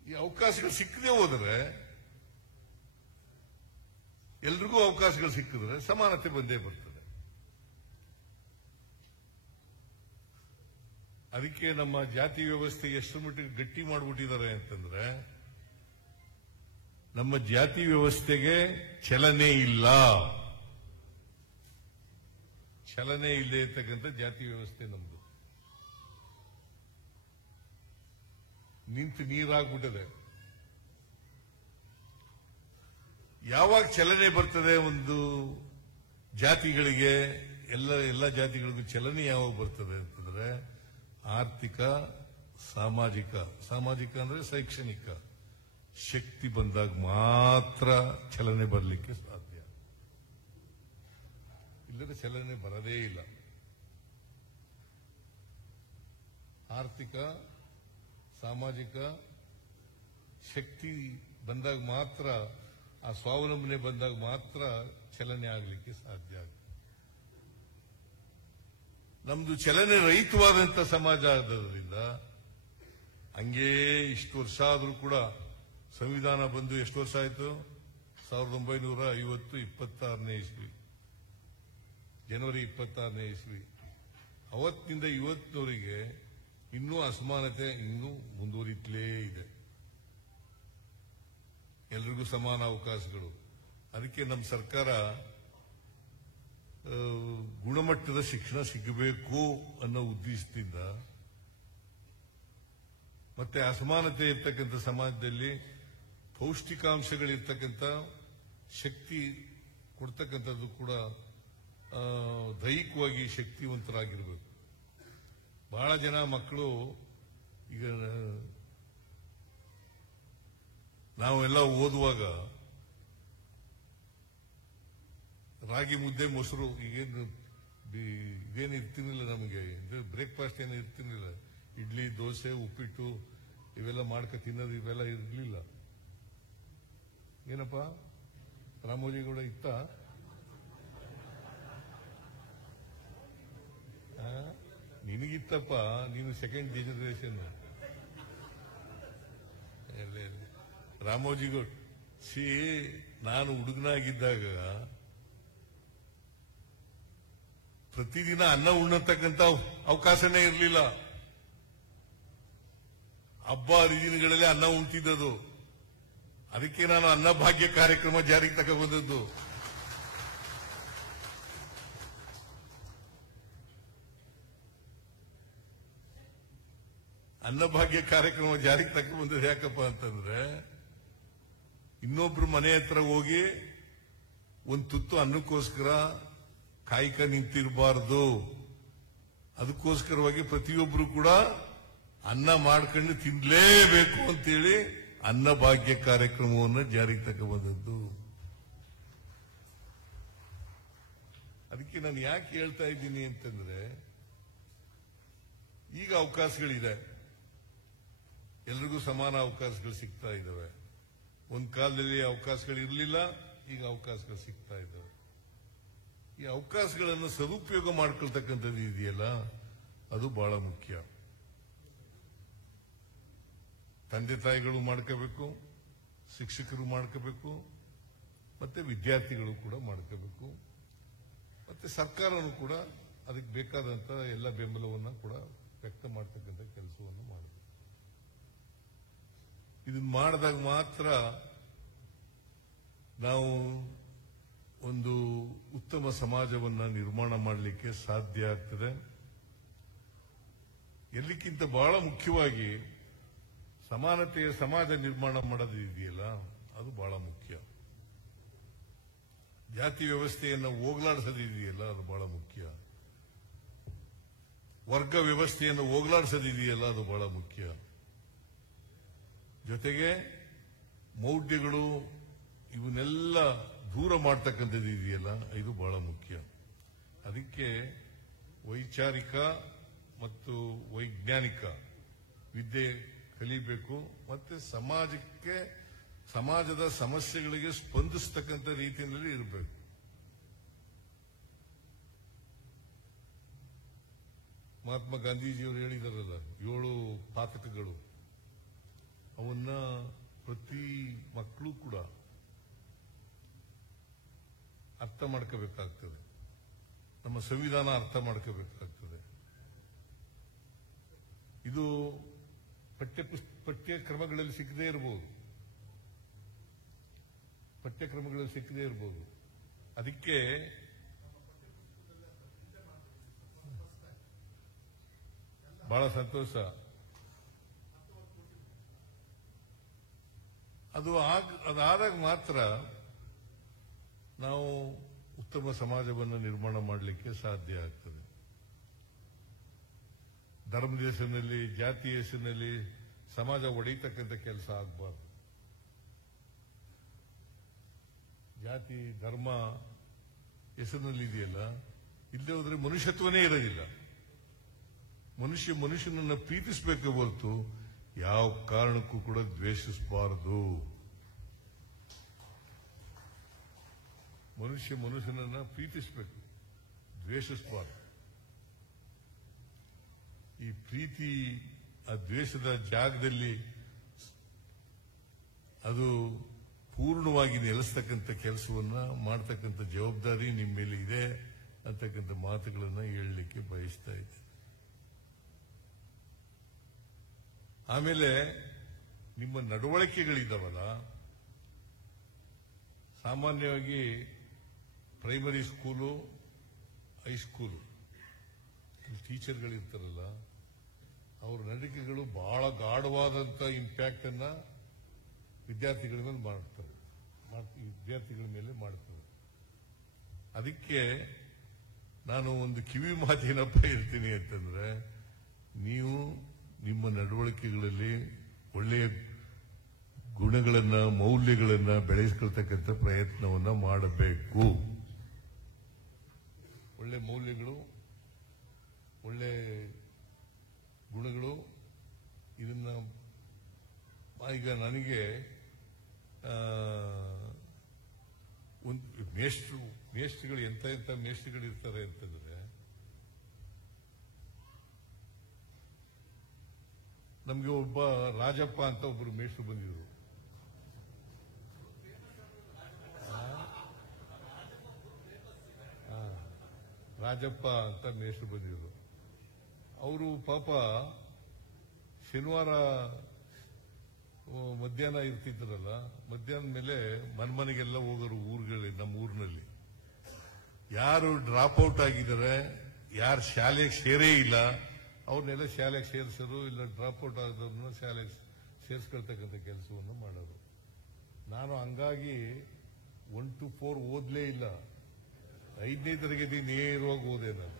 ಈ ಅವಕಾಶಗಳು ಸಿಕ್ಕದೆ ಹೋದರೆ, ಎಲ್ರಿಗೂ ಅವಕಾಶಗಳು ಸಿಕ್ಕಿದ್ರೆ ಸಮಾನತೆ ಬಂದೇ ಬರ್ತದೆ. ಅದಕ್ಕೆ ನಮ್ಮ ಜಾತಿ ವ್ಯವಸ್ಥೆ ಎಷ್ಟು ಮಟ್ಟಿಗೆ ಗಟ್ಟಿ ಮಾಡಿಬಿಟ್ಟಿದ್ದಾರೆ ಅಂತಂದ್ರೆ, ನಮ್ಮ ಜಾತಿ ವ್ಯವಸ್ಥೆಗೆ ಚಲನೆ ಇಲ್ಲ. ಚಲನೆ ಇಲ್ಲದೆ ಇರ್ತಕ್ಕಂಥ ಜಾತಿ ವ್ಯವಸ್ಥೆ ನಮ್ದು. ನಿಂತು ನೀರಾಗ್ಬಿಟ್ಟಿದೆ. ಯಾವಾಗ ಚಲನೆ ಬರ್ತದೆ ಒಂದು ಜಾತಿಗಳಿಗೆ, ಎಲ್ಲ ಜಾತಿಗಳಿಗೂ ಚಲನೆ ಯಾವಾಗ ಬರ್ತದೆ ಅಂತಂದ್ರೆ, ಆರ್ಥಿಕ, ಸಾಮಾಜಿಕ ಅಂದ್ರೆ ಶೈಕ್ಷಣಿಕ ಶಕ್ತಿ ಬಂದಾಗ ಮಾತ್ರ ಚಲನೆ ಬರಲಿಕ್ಕೆ ಸಾಧ್ಯ. ಇಲ್ಲದೆ ಚಲನೆ ಬರದೇ ಇಲ್ಲ. ಆರ್ಥಿಕ, ಸಾಮಾಜಿಕ ಶಕ್ತಿ ಬಂದಾಗ ಮಾತ್ರ, ಆ ಸ್ವಾವಲಂಬನೆ ಬಂದಾಗ ಮಾತ್ರ ಚಲನೆ ಆಗಲಿಕ್ಕೆ ಸಾಧ್ಯ ಆಗುತ್ತೆ. ನಮ್ದು ಚಲನೆ ರಹಿತವಾದಂತ ಸಮಾಜ ಆದ್ರಿಂದ ಹಂಗೇ ಇಷ್ಟು ವರ್ಷ ಆದ್ರೂ ಕೂಡ, ಸಂವಿಧಾನ ಬಂದು ಎಷ್ಟು ವರ್ಷ ಆಯ್ತು? 1950 26ನೇ ಇಸ್ವಿ, ಜನವರಿ 26ನೇ ಇಸ್ವಿ. ಅವತ್ತಿನಿಂದ ಇವತ್ತಿನವರೆಗೆ ಇನ್ನೂ ಅಸಮಾನತೆ ಇನ್ನೂ ಮುಂದುವರಿತಲೇ ಇದೆ. ಎಲ್ರಿಗೂ ಸಮಾನ ಅವಕಾಶಗಳು. ಅದಕ್ಕೆ ನಮ್ಮ ಸರ್ಕಾರ ಗುಣಮಟ್ಟದ ಶಿಕ್ಷಣ ಸಿಗಬೇಕು ಅನ್ನೋ ಉದ್ದೇಶದಿಂದ, ಮತ್ತೆ ಅಸಮಾನತೆ ಇರ್ತಕ್ಕಂಥ ಸಮಾಜದಲ್ಲಿ ಪೌಷ್ಟಿಕಾಂಶಗಳಿರ್ತಕ್ಕಂಥ ಶಕ್ತಿ ಕೊಡ್ತಕ್ಕಂಥದ್ದು ಕೂಡ ದೈಹಿಕವಾಗಿ ಶಕ್ತಿವಂತರಾಗಿರ್ಬೇಕು. ಬಹಳ ಜನ ಮಕ್ಕಳು, ಈಗ ನಾವೆಲ್ಲ ಓದುವಾಗ ರಾಗಿ ಮುದ್ದೆ ಮೊಸರು ಇದೇನು ಇರ್ತಿರ್ಲಿಲ್ಲ ನಮಗೆ. ಬ್ರೇಕ್ಫಾಸ್ಟ್ ಏನು ಇರ್ತಿರ್ಲಿಲ್ಲ. ಇಡ್ಲಿ, ದೋಸೆ, ಉಪ್ಪಿಟ್ಟು ಇವೆಲ್ಲ ಮಾಡ್ಕ ತಿನ್ನೋದು ಇವೆಲ್ಲ ಇರಲಿಲ್ಲ. ಏನಪ್ಪ ರಾಮೋಜಿಗೌಡ ಇತ್ತ? ನಿನಗಿತ್ತಪ್ಪ, ನೀನು ಸೆಕೆಂಡ್ ಜನರೇಷನ್. ರಾಮೋಜಿಗೌಡ ನಾನು ಹುಡುಗನಾಗಿದ್ದಾಗ ಪ್ರತಿದಿನ ಅನ್ನ ಉಣ್ಣತಕ್ಕಂಥ ಅವಕಾಶನೇ ಇರಲಿಲ್ಲ. ಹಬ್ಬ ಹರಿದಿನಗಳಲ್ಲಿ ಅನ್ನ ಉಣ್ತಿದ್ದದು. ಅದಕ್ಕೆ ನಾನು ಅನ್ನಭಾಗ್ಯ ಕಾರ್ಯಕ್ರಮ ಜಾರಿಗೆ ತಗೊಂಡದ್ದು. ಅನ್ನಭಾಗ್ಯ ಕಾರ್ಯಕ್ರಮ ಜಾರಿಗೆ ತಗೊಂಡ್ಬಂದದ್ದು ಯಾಕಪ್ಪ ಅಂತಂದ್ರೆ, ಇನ್ನೊಬ್ರು ಮನೆ ಹತ್ರ ಹೋಗಿ ಒಂದು ತುತ್ತು ಅನ್ನಕ್ಕೋಸ್ಕರ ಕಾಯ್ಕ ನಿಂತಿರಬಾರ್ದು. ಅದಕ್ಕೋಸ್ಕರವಾಗಿ ಪ್ರತಿಯೊಬ್ರು ಕೂಡ ಅನ್ನ ಮಾಡ್ಕೊಂಡು ತಿನ್ಲೇಬೇಕು ಅಂತೇಳಿ ಅನ್ನಭಾಗ್ಯ ಕಾರ್ಯಕ್ರಮವನ್ನು ಜಾರಿಗೆ ತಗೊಂಡ್ಬಂದದ್ದು. ಅದಕ್ಕೆ ನಾನು ಯಾಕೆ ಹೇಳ್ತಾ ಇದ್ದೀನಿ ಅಂತಂದ್ರೆ, ಈಗ ಅವಕಾಶಗಳಿದೆ, ಎಲ್ರಿಗೂ ಸಮಾನ ಅವಕಾಶಗಳು ಸಿಗ್ತಾ ಇದ್ದಾವೆ. ಒಂದು ಕಾಲದಲ್ಲಿ ಅವಕಾಶಗಳು ಇರಲಿಲ್ಲ, ಈಗ ಅವಕಾಶಗಳು ಸಿಗ್ತಾ ಇದ್ದಾವೆ. ಈ ಅವಕಾಶಗಳನ್ನು ಸದುಪಯೋಗ ಮಾಡ್ಕೊಳ್ತಕ್ಕಂಥದ್ದು ಇದೆಯಲ್ಲ, ಅದು ಬಹಳ ಮುಖ್ಯ. ತಂದೆ ತಾಯಿಗಳು ಮಾಡ್ಕೋಬೇಕು, ಶಿಕ್ಷಕರು ಮಾಡ್ಕೋಬೇಕು, ಮತ್ತೆ ವಿದ್ಯಾರ್ಥಿಗಳು ಕೂಡ ಮಾಡ್ಕೋಬೇಕು. ಮತ್ತೆ ಸರ್ಕಾರನೂ ಕೂಡ ಅದಕ್ಕೆ ಬೇಕಾದಂತ ಎಲ್ಲ ಬೆಂಬಲವನ್ನು ಕೂಡ ವ್ಯಕ್ತ ಮಾಡ್ತಕ್ಕಂಥ ಕೆಲಸವನ್ನು ಮಾಡಿದೆ. ಇದನ್ನ ಮಾಡಿದಾಗ ಮಾತ್ರ ನಾವು ಒಂದು ಉತ್ತಮ ಸಮಾಜವನ್ನ ನಿರ್ಮಾಣ ಮಾಡಲಿಕ್ಕೆ ಸಾಧ್ಯ ಆಗ್ತದೆ. ಎಲ್ಲಕ್ಕಿಂತ ಬಹಳ ಮುಖ್ಯವಾಗಿ ಸಮಾನತೆಯ ಸಮಾಜ ನಿರ್ಮಾಣ ಮಾಡೋದು ಇದೆಯಲ್ಲ, ಅದು ಬಹಳ ಮುಖ್ಯ. ಜಾತಿ ವ್ಯವಸ್ಥೆಯನ್ನು ಹೋಗಲಾಡಿಸೋದಿದೆಯಲ್ಲ, ಅದು ಬಹಳ ಮುಖ್ಯ. ವರ್ಗ ವ್ಯವಸ್ಥೆಯನ್ನು ಹೋಗಲಾಡಿಸೋದಿದೆಯಲ್ಲ, ಅದು ಬಹಳ ಮುಖ್ಯ. ಜೊತೆಗೆ ಮೌಢ್ಯಗಳು ಇವನ್ನೆಲ್ಲ ದೂರ ಮಾಡ್ತಕ್ಕಂಥದ್ದು ಇದೆಯಲ್ಲ, ಇದು ಬಹಳ ಮುಖ್ಯ. ಅದಕ್ಕೆ ವೈಚಾರಿಕ ಮತ್ತು ವೈಜ್ಞಾನಿಕ ವಿದ್ಯೆ ಕಲಿಬೇಕು. ಮತ್ತೆ ಸಮಾಜದ ಸಮಸ್ಯೆಗಳಿಗೆ ಸ್ಪಂದಿಸತಕ್ಕಂಥ ರೀತಿಯಲ್ಲಿ ಇರಬೇಕು. ಮಹಾತ್ಮ ಗಾಂಧೀಜಿಯವರು ಹೇಳಿದಾರಲ್ಲ, 7 ಪಾತಕಗಳು, ಅವನ್ನ ಪ್ರತಿ ಮಕ್ಕಳು ಕೂಡ ಅರ್ಥ ಮಾಡ್ಕೋಬೇಕಾಗ್ತದೆ. ನಮ್ಮ ಸಂವಿಧಾನ ಅರ್ಥ ಮಾಡ್ಕೋಬೇಕಾಗ್ತದೆ. ಇದು ಪಠ್ಯಕ್ರಮಗಳಲ್ಲಿ ಸಿಕ್ಕದೇ ಇರಬಹುದು, ಪಠ್ಯಕ್ರಮಗಳಲ್ಲಿ ಸಿಕ್ಕದೇ ಇರಬಹುದು. ಅದಕ್ಕೆ ಬಹಳ ಸಂತೋಷ. ಅದಾದಾಗ ಮಾತ್ರ ನಾವು ಉತ್ತಮ ಸಮಾಜವನ್ನು ನಿರ್ಮಾಣ ಮಾಡಲಿಕ್ಕೆ ಸಾಧ್ಯ ಆಗ್ತದೆ. ಧರ್ಮದ ಹೆಸರಿನಲ್ಲಿ, ಜಾತಿಯ ಹೆಸರಿನಲ್ಲಿ ಸಮಾಜ ಒಡೆಯತಕ್ಕಂಥ ಕೆಲಸ ಆಗಬಾರ್ದು. ಜಾತಿ ಧರ್ಮ ಹೆಸರಿನಲ್ಲಿ ಇದೆಯಲ್ಲ, ಇಲ್ಲದೆ ಹೋದ್ರೆ ಮನುಷ್ಯತ್ವನೇ ಇರೋದಿಲ್ಲ. ಮನುಷ್ಯನನ್ನ ಪ್ರೀತಿಸಬೇಕೆ ಹೊರತು ಯಾವ ಕಾರಣಕ್ಕೂ ಕೂಡ ದ್ವೇಷಿಸಬಾರದು. ಮನುಷ್ಯನನ್ನ ಪ್ರೀತಿಸಬೇಕು, ದ್ವೇಷಿಸಬಾರದು. ಈ ಪ್ರೀತಿ ಆ ದ್ವೇಷದ ಜಾಗದಲ್ಲಿ ಅದು ಪೂರ್ಣವಾಗಿ ನೆಲೆಸ್ತಕ್ಕಂಥ ಕೆಲಸವನ್ನ ಮಾಡತಕ್ಕಂಥ ಜವಾಬ್ದಾರಿ ನಿಮ್ಮ ಮೇಲೆ ಇದೆ ಅಂತಕ್ಕಂಥ ಮಾತುಗಳನ್ನು ಹೇಳಲಿಕ್ಕೆ ಬಯಸ್ತಾ ಇದ್ದೆ. ಆಮೇಲೆ ನಿಮ್ಮ ನಡವಳಿಕೆಗಳಿದಾವಲ್ಲ, ಸಾಮಾನ್ಯವಾಗಿ ಪ್ರೈಮರಿ ಸ್ಕೂಲು, ಹೈಸ್ಕೂಲು ಟೀಚರ್ಗಳಿರ್ತಾರಲ್ಲ, ಅವ್ರ ನಡವಳಿಕೆಗಳು ಬಹಳ ಗಾಢವಾದಂತ ಇಂಪ್ಯಾಕ್ಟ್ ಅನ್ನ ವಿದ್ಯಾರ್ಥಿಗಳ ಮೇಲೆ ಮಾಡ್ತಾರೆ. ಅದಕ್ಕೆ ನಾನು ಒಂದು ಕಿವಿ ಮಾತೇನಪ್ಪ ಹೇಳ್ತೀನಿ ಅಂತಂದ್ರೆ, ನೀವು ನಿಮ್ಮ ನಡವಳಿಕೆಗಳಲ್ಲಿ ಒಳ್ಳೆಯ ಗುಣಗಳನ್ನ, ಮೌಲ್ಯಗಳನ್ನ ಬೆಳೆಸ್ಕೊಳ್ತಕ್ಕಂಥ ಪ್ರಯತ್ನವನ್ನ ಮಾಡಬೇಕು. ಒಳ್ಳೆ ಮೌಲ್ಯಗಳು, ಒಳ್ಳೆ ಗುಣಗಳು, ಇದನ್ನ ಈಗ ನನಗೆ ಒಂದು ಮೇಷ್ಟ್ರುಗಳು ಎಂತ ಮೇಷ್ಟ್ರುಗಳು ಇರ್ತಾರೆ ಅಂತಂದ್ರೆ, ನಮ್ಗೆ ಒಬ್ಬ ರಾಜಪ್ಪ ಅಂತ ಒಬ್ಬರು ಮೇಷ್ಟ್ರು ಬಂದಿದ್ರು. ರಾಜಪ್ಪ ಅಂತ ಮೇಷ್ಟ್ರು ಬಂದಿದ್ರು. ಅವರು ಪಾಪ ಶನಿವಾರ ಮಧ್ಯಾಹ್ನ ಇರ್ತಿದ್ರಲ್ಲ, ಮಧ್ಯಾಹ್ನ ಮೇಲೆ ಮನೆಗೆಲ್ಲ ಹೋಗೋರು ಊರುಗಳಲ್ಲಿ. ನಮ್ಮ ಊರಿನಲ್ಲಿ ಯಾರು ಡ್ರಾಪ್ ಔಟ್ ಆಗಿದ್ದಾರೆ, ಯಾರು ಶಾಲೆಗೆ ಸೇರೇ ಇಲ್ಲ, ಅವ್ರನ್ನೆಲ್ಲ ಶಾಲೆಗೆ ಸೇರಿಸೋರು, ಇಲ್ಲ ಡ್ರಾಪ್ ಔಟ್ ಆದವ್ರನ್ನ ಶಾಲೆಗೆ ಸೇರಿಸ್ಕೊಳ್ತಕ್ಕಂಥ ಕೆಲಸವನ್ನು ಮಾಡೋರು. ನಾನು ಹಂಗಾಗಿ 1 to 4 ಓದ್ಲೇ ಇಲ್ಲ. 5ನೇ ತರಗತಿ ನೇರವಾಗಿ ಓದೆ ನಾನು.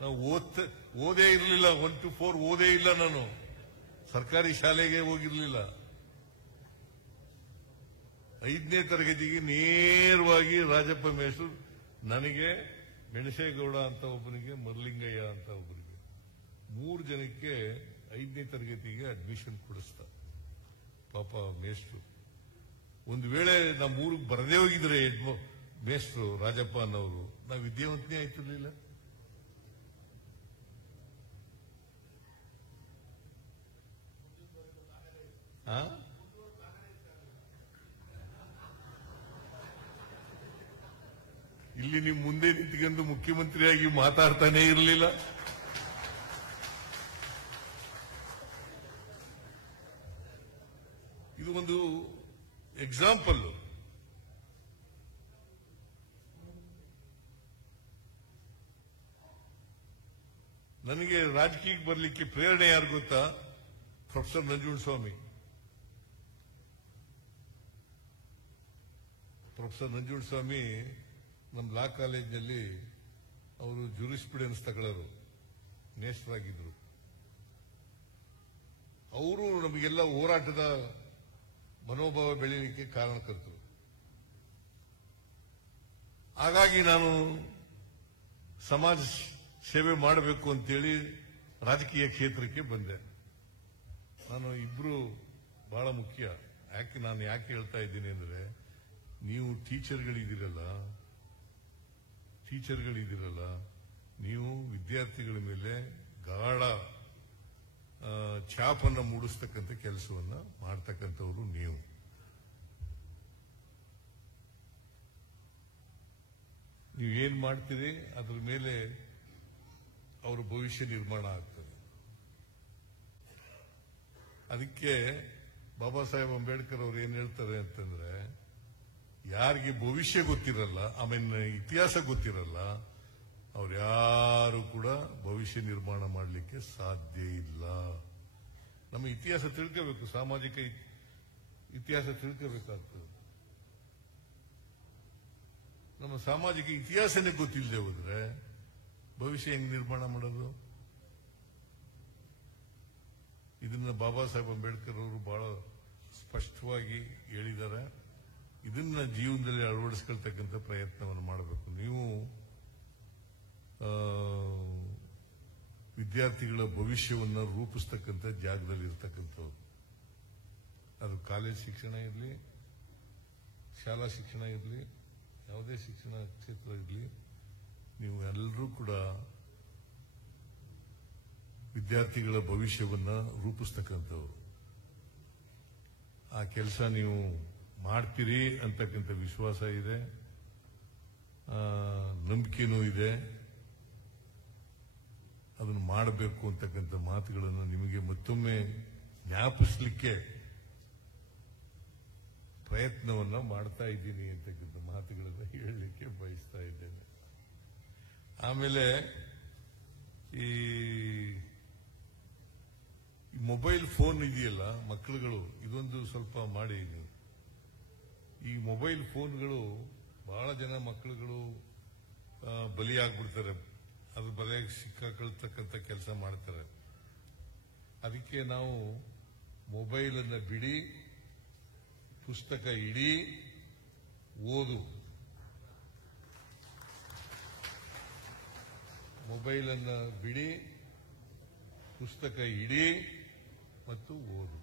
ನಾವು ಓದೇ ಇರಲಿಲ್ಲ. 1 to 4 ಓದೇ ಇಲ್ಲ. ನಾನು ಸರ್ಕಾರಿ ಶಾಲೆಗೆ ಹೋಗಿರ್ಲಿಲ್ಲ. 5ನೇ ತರಗತಿಗೆ ನೇರವಾಗಿ ರಾಜಪ್ಪ ಮೇಷ್ಟ್ರು ನನಗೆ, ಮೆಣಸೇಗೌಡ ಅಂತ ಒಬ್ಬನಿಗೆ, ಮರಲಿಂಗಯ್ಯ ಅಂತ ಒಬ್ಬನಿಗೆ, 3 ಜನಕ್ಕೆ 5ನೇ ತರಗತಿಗೆ ಅಡ್ಮಿಷನ್ ಕೊಡಿಸ್ತಾ. ಪಾಪ ಮೇಷ್ಟ್ರು ಒಂದು ವೇಳೆ ನಮ್ಮ ಊರಿಗೆ ಬರದೇ ಹೋಗಿದ್ರೆ ಮೇಷ್ಟ್ರು ರಾಜಪ್ಪ ಅನ್ನೋರು, ನಾವು ವಿದ್ಯಾವಂತನೇ ಆಯ್ತಿರ್ಲಿಲ್ಲ. ಇಲ್ಲಿ ನಿಮ್ ಮುಂದೆ ನಿಂತ್ಕೊಂಡು ಮುಖ್ಯಮಂತ್ರಿಯಾಗಿ ಮಾತಾಡ್ತಾನೆ ಇರಲಿಲ್ಲ. ಇದು ಒಂದು ಎಕ್ಸಾಂಪಲ್. ನನಗೆ ರಾಜಕೀಯಕ್ಕೆ ಬರಲಿಕ್ಕೆ ಪ್ರೇರಣೆ ಯಾರು ಗೊತ್ತಾ? ಪ್ರೊಫೆಸರ್ ನಂಜುಂಡಸ್ವಾಮಿ. ಪ್ರೊಫೆಸರ್ ನಂಜುಂಡಸ್ವಾಮಿ ನಮ್ಮ ಲಾ ಕಾಲೇಜಿನಲ್ಲಿ ಅವರು ಜೂರಿಸ್ಪ್ರುಡೆನ್ಸ್ ತಗೊಳ್ಳೋರು, ನೇಷ್ಟರಾಗಿದ್ರು. ಅವರು ನಮಗೆಲ್ಲ ಹೋರಾಟದ ಮನೋಭಾವ ಬೆಳೀಲಿಕ್ಕೆ ಕಾರಣಕರ್ತರು. ಹಾಗಾಗಿ ನಾನು ಸಮಾಜ ಸೇವೆ ಮಾಡಬೇಕು ಅಂತೇಳಿ ರಾಜಕೀಯ ಕ್ಷೇತ್ರಕ್ಕೆ ಬಂದೆ. ನಾನು ಇಬ್ರು ಬಹಳ ಮುಖ್ಯ. ನಾನು ಯಾಕೆ ಹೇಳ್ತಾ ಇದ್ದೀನಿ ಅಂದ್ರೆ, ನೀವು ಟೀಚರ್ಗಳಿದ್ದೀರಲ್ಲ, ನೀವು ವಿದ್ಯಾರ್ಥಿಗಳ ಮೇಲೆ ಗಾಢ ಛಾಪನ್ನು ಮೂಡಿಸ್ತಕ್ಕಂಥ ಕೆಲಸವನ್ನ ಮಾಡ್ತಕ್ಕಂಥವ್ರು ನೀವು. ನೀವೇನ್ ಮಾಡ್ತೀರಿ ಅದ್ರ ಮೇಲೆ ಅವರ ಭವಿಷ್ಯ ನಿರ್ಮಾಣ ಆಗ್ತದೆ. ಅದಕ್ಕೆ ಬಾಬಾ ಸಾಹೇಬ್ ಅಂಬೇಡ್ಕರ್ ಅವರು ಏನ್ ಹೇಳ್ತಾರೆ ಅಂತಂದ್ರೆ, ಯಾರಿಗೆ ಭವಿಷ್ಯ ಗೊತ್ತಿರಲ್ಲ, ಆಮೇಲೆ ಇತಿಹಾಸ ಗೊತ್ತಿರಲ್ಲ, ಅವ್ರು ಯಾರು ಕೂಡ ಭವಿಷ್ಯ ನಿರ್ಮಾಣ ಮಾಡಲಿಕ್ಕೆ ಸಾಧ್ಯ ಇಲ್ಲ. ನಮ್ಮ ಇತಿಹಾಸ ತಿಳ್ಕೋಬೇಕು, ಸಾಮಾಜಿಕ ಇತಿಹಾಸ ತಿಳ್ಕೋಬೇಕಾಗ್ತದೆ. ನಮ್ಮ ಸಾಮಾಜಿಕ ಇತಿಹಾಸನೇ ಗೊತ್ತಿಲ್ಲದೆ ಹೋದ್ರೆ ಭವಿಷ್ಯ ಹೆಂಗ್ ನಿರ್ಮಾಣ ಮಾಡೋದು? ಇದನ್ನ ಬಾಬಾ ಸಾಹೇಬ್ ಅಂಬೇಡ್ಕರ್ ಅವರು ಬಹಳ ಸ್ಪಷ್ಟವಾಗಿ ಹೇಳಿದ್ದಾರೆ. ಇದನ್ನ ಜೀವನದಲ್ಲಿ ಅಳವಡಿಸ್ಕೊಳ್ತಕ್ಕಂಥ ಪ್ರಯತ್ನವನ್ನು ಮಾಡಬೇಕು. ನೀವು ವಿದ್ಯಾರ್ಥಿಗಳ ಭವಿಷ್ಯವನ್ನು ರೂಪಿಸ್ತಕ್ಕಂಥ ಜಾಗದಲ್ಲಿ ಇರ್ತಕ್ಕಂಥವ್ರು. ಅದು ಕಾಲೇಜ್ ಶಿಕ್ಷಣ ಇರಲಿ, ಶಾಲಾ ಶಿಕ್ಷಣ ಇರಲಿ, ಯಾವುದೇ ಶಿಕ್ಷಣ ಕ್ಷೇತ್ರ ಇರಲಿ, ನೀವು ಎಲ್ಲರೂ ಕೂಡ ವಿದ್ಯಾರ್ಥಿಗಳ ಭವಿಷ್ಯವನ್ನ ರೂಪಿಸ್ತಕ್ಕಂಥವ್ರು. ಆ ಕೆಲಸ ನೀವು ಮಾಡ್ತೀರಿ ಅಂತಕ್ಕಂಥ ವಿಶ್ವಾಸ ಇದೆ, ನಂಬಿಕೆನೂ ಇದೆ. ಅದನ್ನು ಮಾಡಬೇಕು ಅಂತಕ್ಕಂಥ ಮಾತುಗಳನ್ನು ನಿಮಗೆ ಮತ್ತೊಮ್ಮೆ ಜ್ಞಾಪಿಸಲಿಕ್ಕೆ ಪ್ರಯತ್ನವನ್ನ ಮಾಡ್ತಾ ಇದ್ದೀನಿ ಅಂತಕ್ಕಂಥ ಮಾತುಗಳನ್ನು ಹೇಳಲಿಕ್ಕೆ ಬಯಸ್ತಾ ಇದ್ದೇನೆ. ಆಮೇಲೆ ಈ ಮೊಬೈಲ್ ಫೋನ್ ಇದೆಯಲ್ಲ ಮಕ್ಕಳುಗಳು, ಇದೊಂದು ಸ್ವಲ್ಪ ಮಾಡಿ ನೀವು. ಈ ಮೊಬೈಲ್ ಫೋನ್ಗಳು ಬಹಳ ಜನ ಮಕ್ಕಳುಗಳು ಬಲಿಯಾಗ್ಬಿಡ್ತಾರೆ, ಅದ್ರ ಬಲೆಗೆ ಸಿಕ್ಕಾಕೊಳ್ತಕ್ಕಂಥ ಕೆಲಸ ಮಾಡ್ತಾರೆ. ಅದಕ್ಕೆ ನಾವು ಮೊಬೈಲ್ ಅನ್ನ ಬಿಡಿ, ಪುಸ್ತಕ ಇಡಿ, ಓದು. ಮೊಬೈಲ್ ಅನ್ನ ಬಿಡಿ, ಪುಸ್ತಕ ಇಡಿ ಮತ್ತು ಓದು.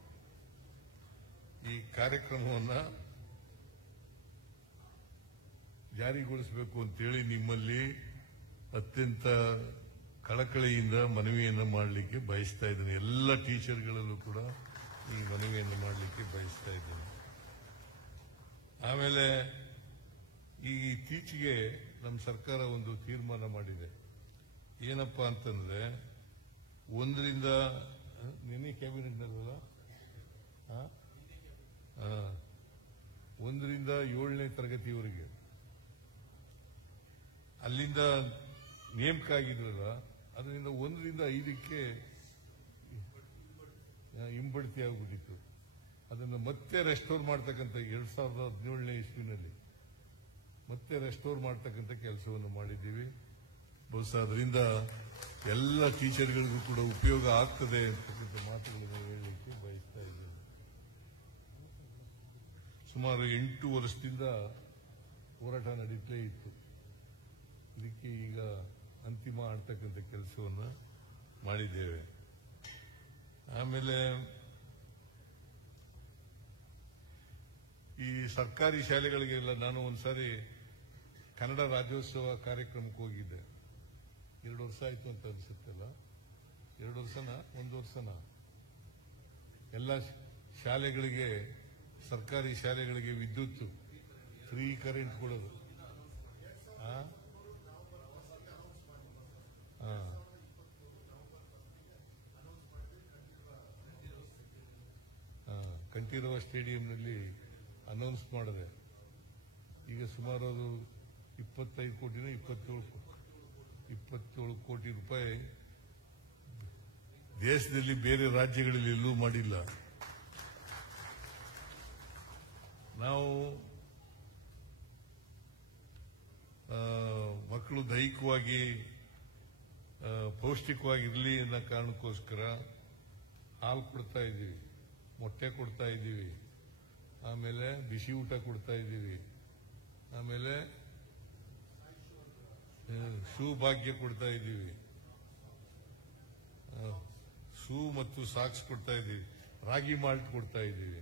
ಈ ಕಾರ್ಯಕ್ರಮವನ್ನ ಜಾರಿಗೊಳಿಸಬೇಕು ಅಂತೇಳಿ ನಿಮ್ಮಲ್ಲಿ ಅತ್ಯಂತ ಕಳಕಳಿಯಿಂದ ಮನವಿಯನ್ನು ಮಾಡಲಿಕ್ಕೆ ಬಯಸ್ತಾ ಇದ್ದೇನೆ. ಎಲ್ಲ ಟೀಚರ್ಗಳಲ್ಲೂ ಕೂಡ ಈ ಮನವಿಯನ್ನು ಮಾಡಲಿಕ್ಕೆ ಬಯಸ್ತಾ ಇದ್ದೇನೆ. ಆಮೇಲೆ ಈ ಇತ್ತೀಚೆಗೆ ನಮ್ಮ ಸರ್ಕಾರ ಒಂದು ತೀರ್ಮಾನ ಮಾಡಿದೆ. ಏನಪ್ಪಾ ಅಂತಂದ್ರೆ, ಒಂದರಿಂದ ನಿನ್ನೆ ಕ್ಯಾಬಿನೆಟ್ನಲ್ಲ 1ರಿಂದ 7ನೇ ತರಗತಿಯವರೆಗೆ ಅಲ್ಲಿಂದ ನೇಮಕ ಆಗಿದ್ರಲ್ಲ, ಅದರಿಂದ 1ರಿಂದ 5ಕ್ಕೆ ಹಿಂಬಡ್ತಿ ಆಗ್ಬಿಟ್ಟಿತ್ತು. ಅದನ್ನು ಮತ್ತೆ ರೆಸ್ಟೋರ್ ಮಾಡ್ತಕ್ಕಂಥ 2017ನೇ ಇಸ್ವಿನಲ್ಲಿ ಮತ್ತೆ ರೆಸ್ಟೋರ್ ಮಾಡ್ತಕ್ಕಂಥ ಕೆಲಸವನ್ನು ಮಾಡಿದ್ದೀವಿ. ಬಹುಶಃ ಅದರಿಂದ ಎಲ್ಲ ಟೀಚರ್ಗಳಿಗೂ ಕೂಡ ಉಪಯೋಗ ಆಗ್ತದೆ ಅಂತಕ್ಕಂಥ ಮಾತುಗಳನ್ನು ಹೇಳಲಿಕ್ಕೆ ಬಯಸ್ತಾ ಇದ್ದೇನೆ. ಸುಮಾರು 8 ವರ್ಷದಿಂದ ಹೋರಾಟ ನಡೀತಲೇ ಇತ್ತು. ಇದಕ್ಕೆ ಈಗ ಅಂತಿಮ ಆಗ್ತಕ್ಕಂಥ ಕೆಲಸವನ್ನು ಮಾಡಿದ್ದೇವೆ. ಆಮೇಲೆ ಈ ಸರ್ಕಾರಿ ಶಾಲೆಗಳಿಗೆಲ್ಲ ನಾನು ಒಂದ್ಸಾರಿ ಕನ್ನಡ ರಾಜ್ಯೋತ್ಸವ ಕಾರ್ಯಕ್ರಮಕ್ಕೆ ಹೋಗಿದ್ದೆ. 2 ವರ್ಷ ಆಯ್ತು ಅಂತ ಅನ್ಸುತ್ತಲ್ಲ, 2 ವರ್ಷನಾ 1 ವರ್ಷನಾ? ಎಲ್ಲ ಶಾಲೆಗಳಿಗೆ, ಸರ್ಕಾರಿ ಶಾಲೆಗಳಿಗೆ ವಿದ್ಯುತ್ ಫ್ರೀ ಕರೆಂಟ್ ಕೊಡೋದು. ಆ? ಆ. ಕಂಠೀರವ ಸ್ಟೇಡಿಯಂನಲ್ಲಿ ಅನೌನ್ಸ್ ಮಾಡಿದೆ. ಈಗ ಸುಮಾರು ಅದು 25 ಕೋಟಿನ 27 ಕೋಟಿ ರೂಪಾಯಿ ದೇಶದಲ್ಲಿ ಬೇರೆ ರಾಜ್ಯಗಳಲ್ಲಿ ಎಲ್ಲೂ ಮಾಡಿಲ್ಲ. ನಾವು ಮಕ್ಕಳು ದೈಹಿಕವಾಗಿ ಪೌಷ್ಟಿಕವಾಗಿರಲಿ ಅನ್ನೋ ಕಾರಣಕ್ಕೋಸ್ಕರ ಹಾಲು ಕೊಡ್ತಾ ಇದ್ದೀವಿ, ಮೊಟ್ಟೆ ಕೊಡ್ತಾ ಇದ್ದೀವಿ, ಆಮೇಲೆ ಬಿಸಿ ಊಟ ಕೊಡ್ತಾ ಇದ್ದೀವಿ, ಆಮೇಲೆ ಶೂ ಭಾಗ್ಯ ಕೊಡ್ತಾ ಇದ್ದೀವಿ, ಶೂ ಮತ್ತು ಸಾಕ್ಸ್ ಕೊಡ್ತಾ ಇದ್ದೀವಿ, ರಾಗಿ ಮಾಲ್ಟ್ ಕೊಡ್ತಾ ಇದ್ದೀವಿ,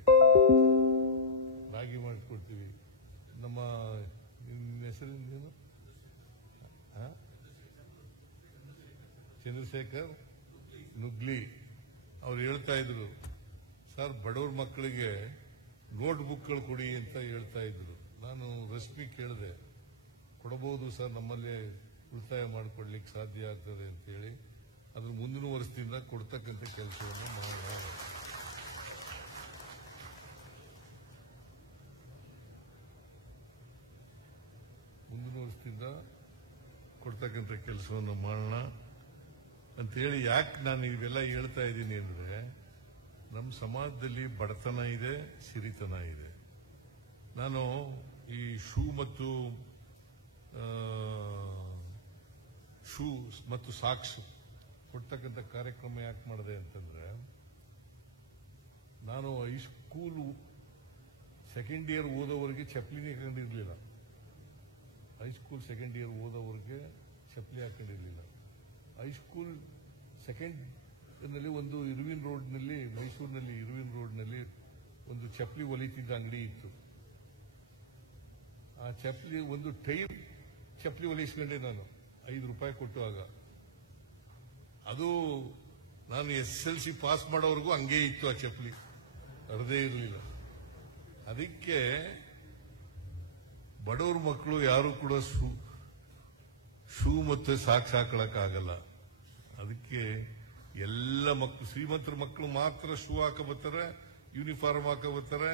ರಾಗಿ ಮಾಲ್ಟ್ ಕೊಡ್ತೀವಿ. ನಮ್ಮ ಹೆಸರೇನು? ಚಂದ್ರಶೇಖರ್ ನುಗ್ಲಿ ಅವ್ರು ಹೇಳ್ತಾ ಇದ್ರು, ಸರ್ ಬಡವ್ರ ಮಕ್ಕಳಿಗೆ ನೋಟ್ ಬುಕ್ಗಳು ಕೊಡಿ ಅಂತ ಹೇಳ್ತಾ ಇದ್ರು. ನಾನು ರಶ್ಮಿ ಕೇಳಿದೆ, ಕೊಡಬಹುದು ಸರ್, ನಮ್ಮಲ್ಲಿ ಉಳಿತಾಯ ಮಾಡಿಕೊಡ್ಲಿಕ್ಕೆ ಸಾಧ್ಯ ಆಗ್ತದೆ ಅಂತೇಳಿ ಅದ್ರ ಮುಂದಿನ ವರ್ಷದಿಂದ ಕೊಡ್ತಕ್ಕಂಥ ಕೆಲಸವನ್ನು ಮಾಡೋಣ. ಮುಂದಿನ ವರ್ಷದಿಂದ ಕೊಡ್ತಕ್ಕಂಥ ಕೆಲಸವನ್ನು ಮಾಡೋಣ ಅಂತೇಳಿ. ಯಾಕೆ ನಾನು ಇವೆಲ್ಲ ಹೇಳ್ತಾ ಇದ್ದೀನಿ ಅಂದ್ರೆ, ನಮ್ಮ ಸಮಾಜದಲ್ಲಿ ಬಡತನ ಇದೆ, ಸಿರಿತನ ಇದೆ. ನಾನು ಈ ಶೂ ಮತ್ತು ಸಾಕ್ಸ್ ಕೊಡ್ತಕ್ಕಂಥ ಕಾರ್ಯಕ್ರಮ ಯಾಕೆ ಮಾಡಿದೆ ಅಂತಂದ್ರೆ, ನಾನು ಹೈಸ್ಕೂಲ್ ಸೆಕೆಂಡ್ ಇಯರ್ ಓದೋವರೆಗೆ ಚಪ್ಪಲಿನೇ ಹಾಕೊಂಡಿರ್ಲಿಲ್ಲ. ಹೈಸ್ಕೂಲ್ ಸೆಕೆಂಡ್ ಇಯರ್ ಓದೋವರೆಗೆ ಚಪ್ಪಲಿ ಹಾಕೊಂಡಿರ್ಲಿಲ್ಲ. ಹೈಸ್ಕೂಲ್ ಸೆಕೆಂಡ್ ನಲ್ಲಿ ಒಂದು ಇರ್ವಿನ್ ರೋಡ್ನಲ್ಲಿ, ಮೈಸೂರಿನಲ್ಲಿ ಇರ್ವಿನ್ ರೋಡ್ನಲ್ಲಿ ಒಂದು ಚಪ್ಪಲಿ ಹೊಲಿತಿದ್ದ ಅಂಗಡಿ ಇತ್ತು. ಆ ಚಪ್ಪಲಿ ಒಂದು ಟೈರ್ ಚಪ್ಪಲಿ ಹೊಲಿಸ್ಕೊಂಡೆ ನಾನು, 5 ರೂಪಾಯಿ ಕೊಟ್ಟು. ಆಗ ಅದು ನಾನು SSLC ಪಾಸ್ ಮಾಡೋವರೆಗೂ ಹಂಗೆ ಇತ್ತು. ಆ ಚಪ್ಪಲಿ ಅರ್ಧೇ ಇರಲಿಲ್ಲ. ಅದಕ್ಕೆ ಬಡವ್ರ ಮಕ್ಕಳು ಯಾರು ಕೂಡ ಶೂ ಮತ್ತು ಸಾಕ್ಸ್ ಹಾಕೊಳಕ್ಕಾಗಲ್ಲ. ಅದಕ್ಕೆ ಎಲ್ಲ ಮಕ್ಕಳು, ಶ್ರೀಮಂತರ ಮಕ್ಕಳು ಮಾತ್ರ ಶೂ ಹಾಕಬರ್ತಾರೆ, ಯೂನಿಫಾರ್ಮ್ ಹಾಕಬರ್ತಾರೆ,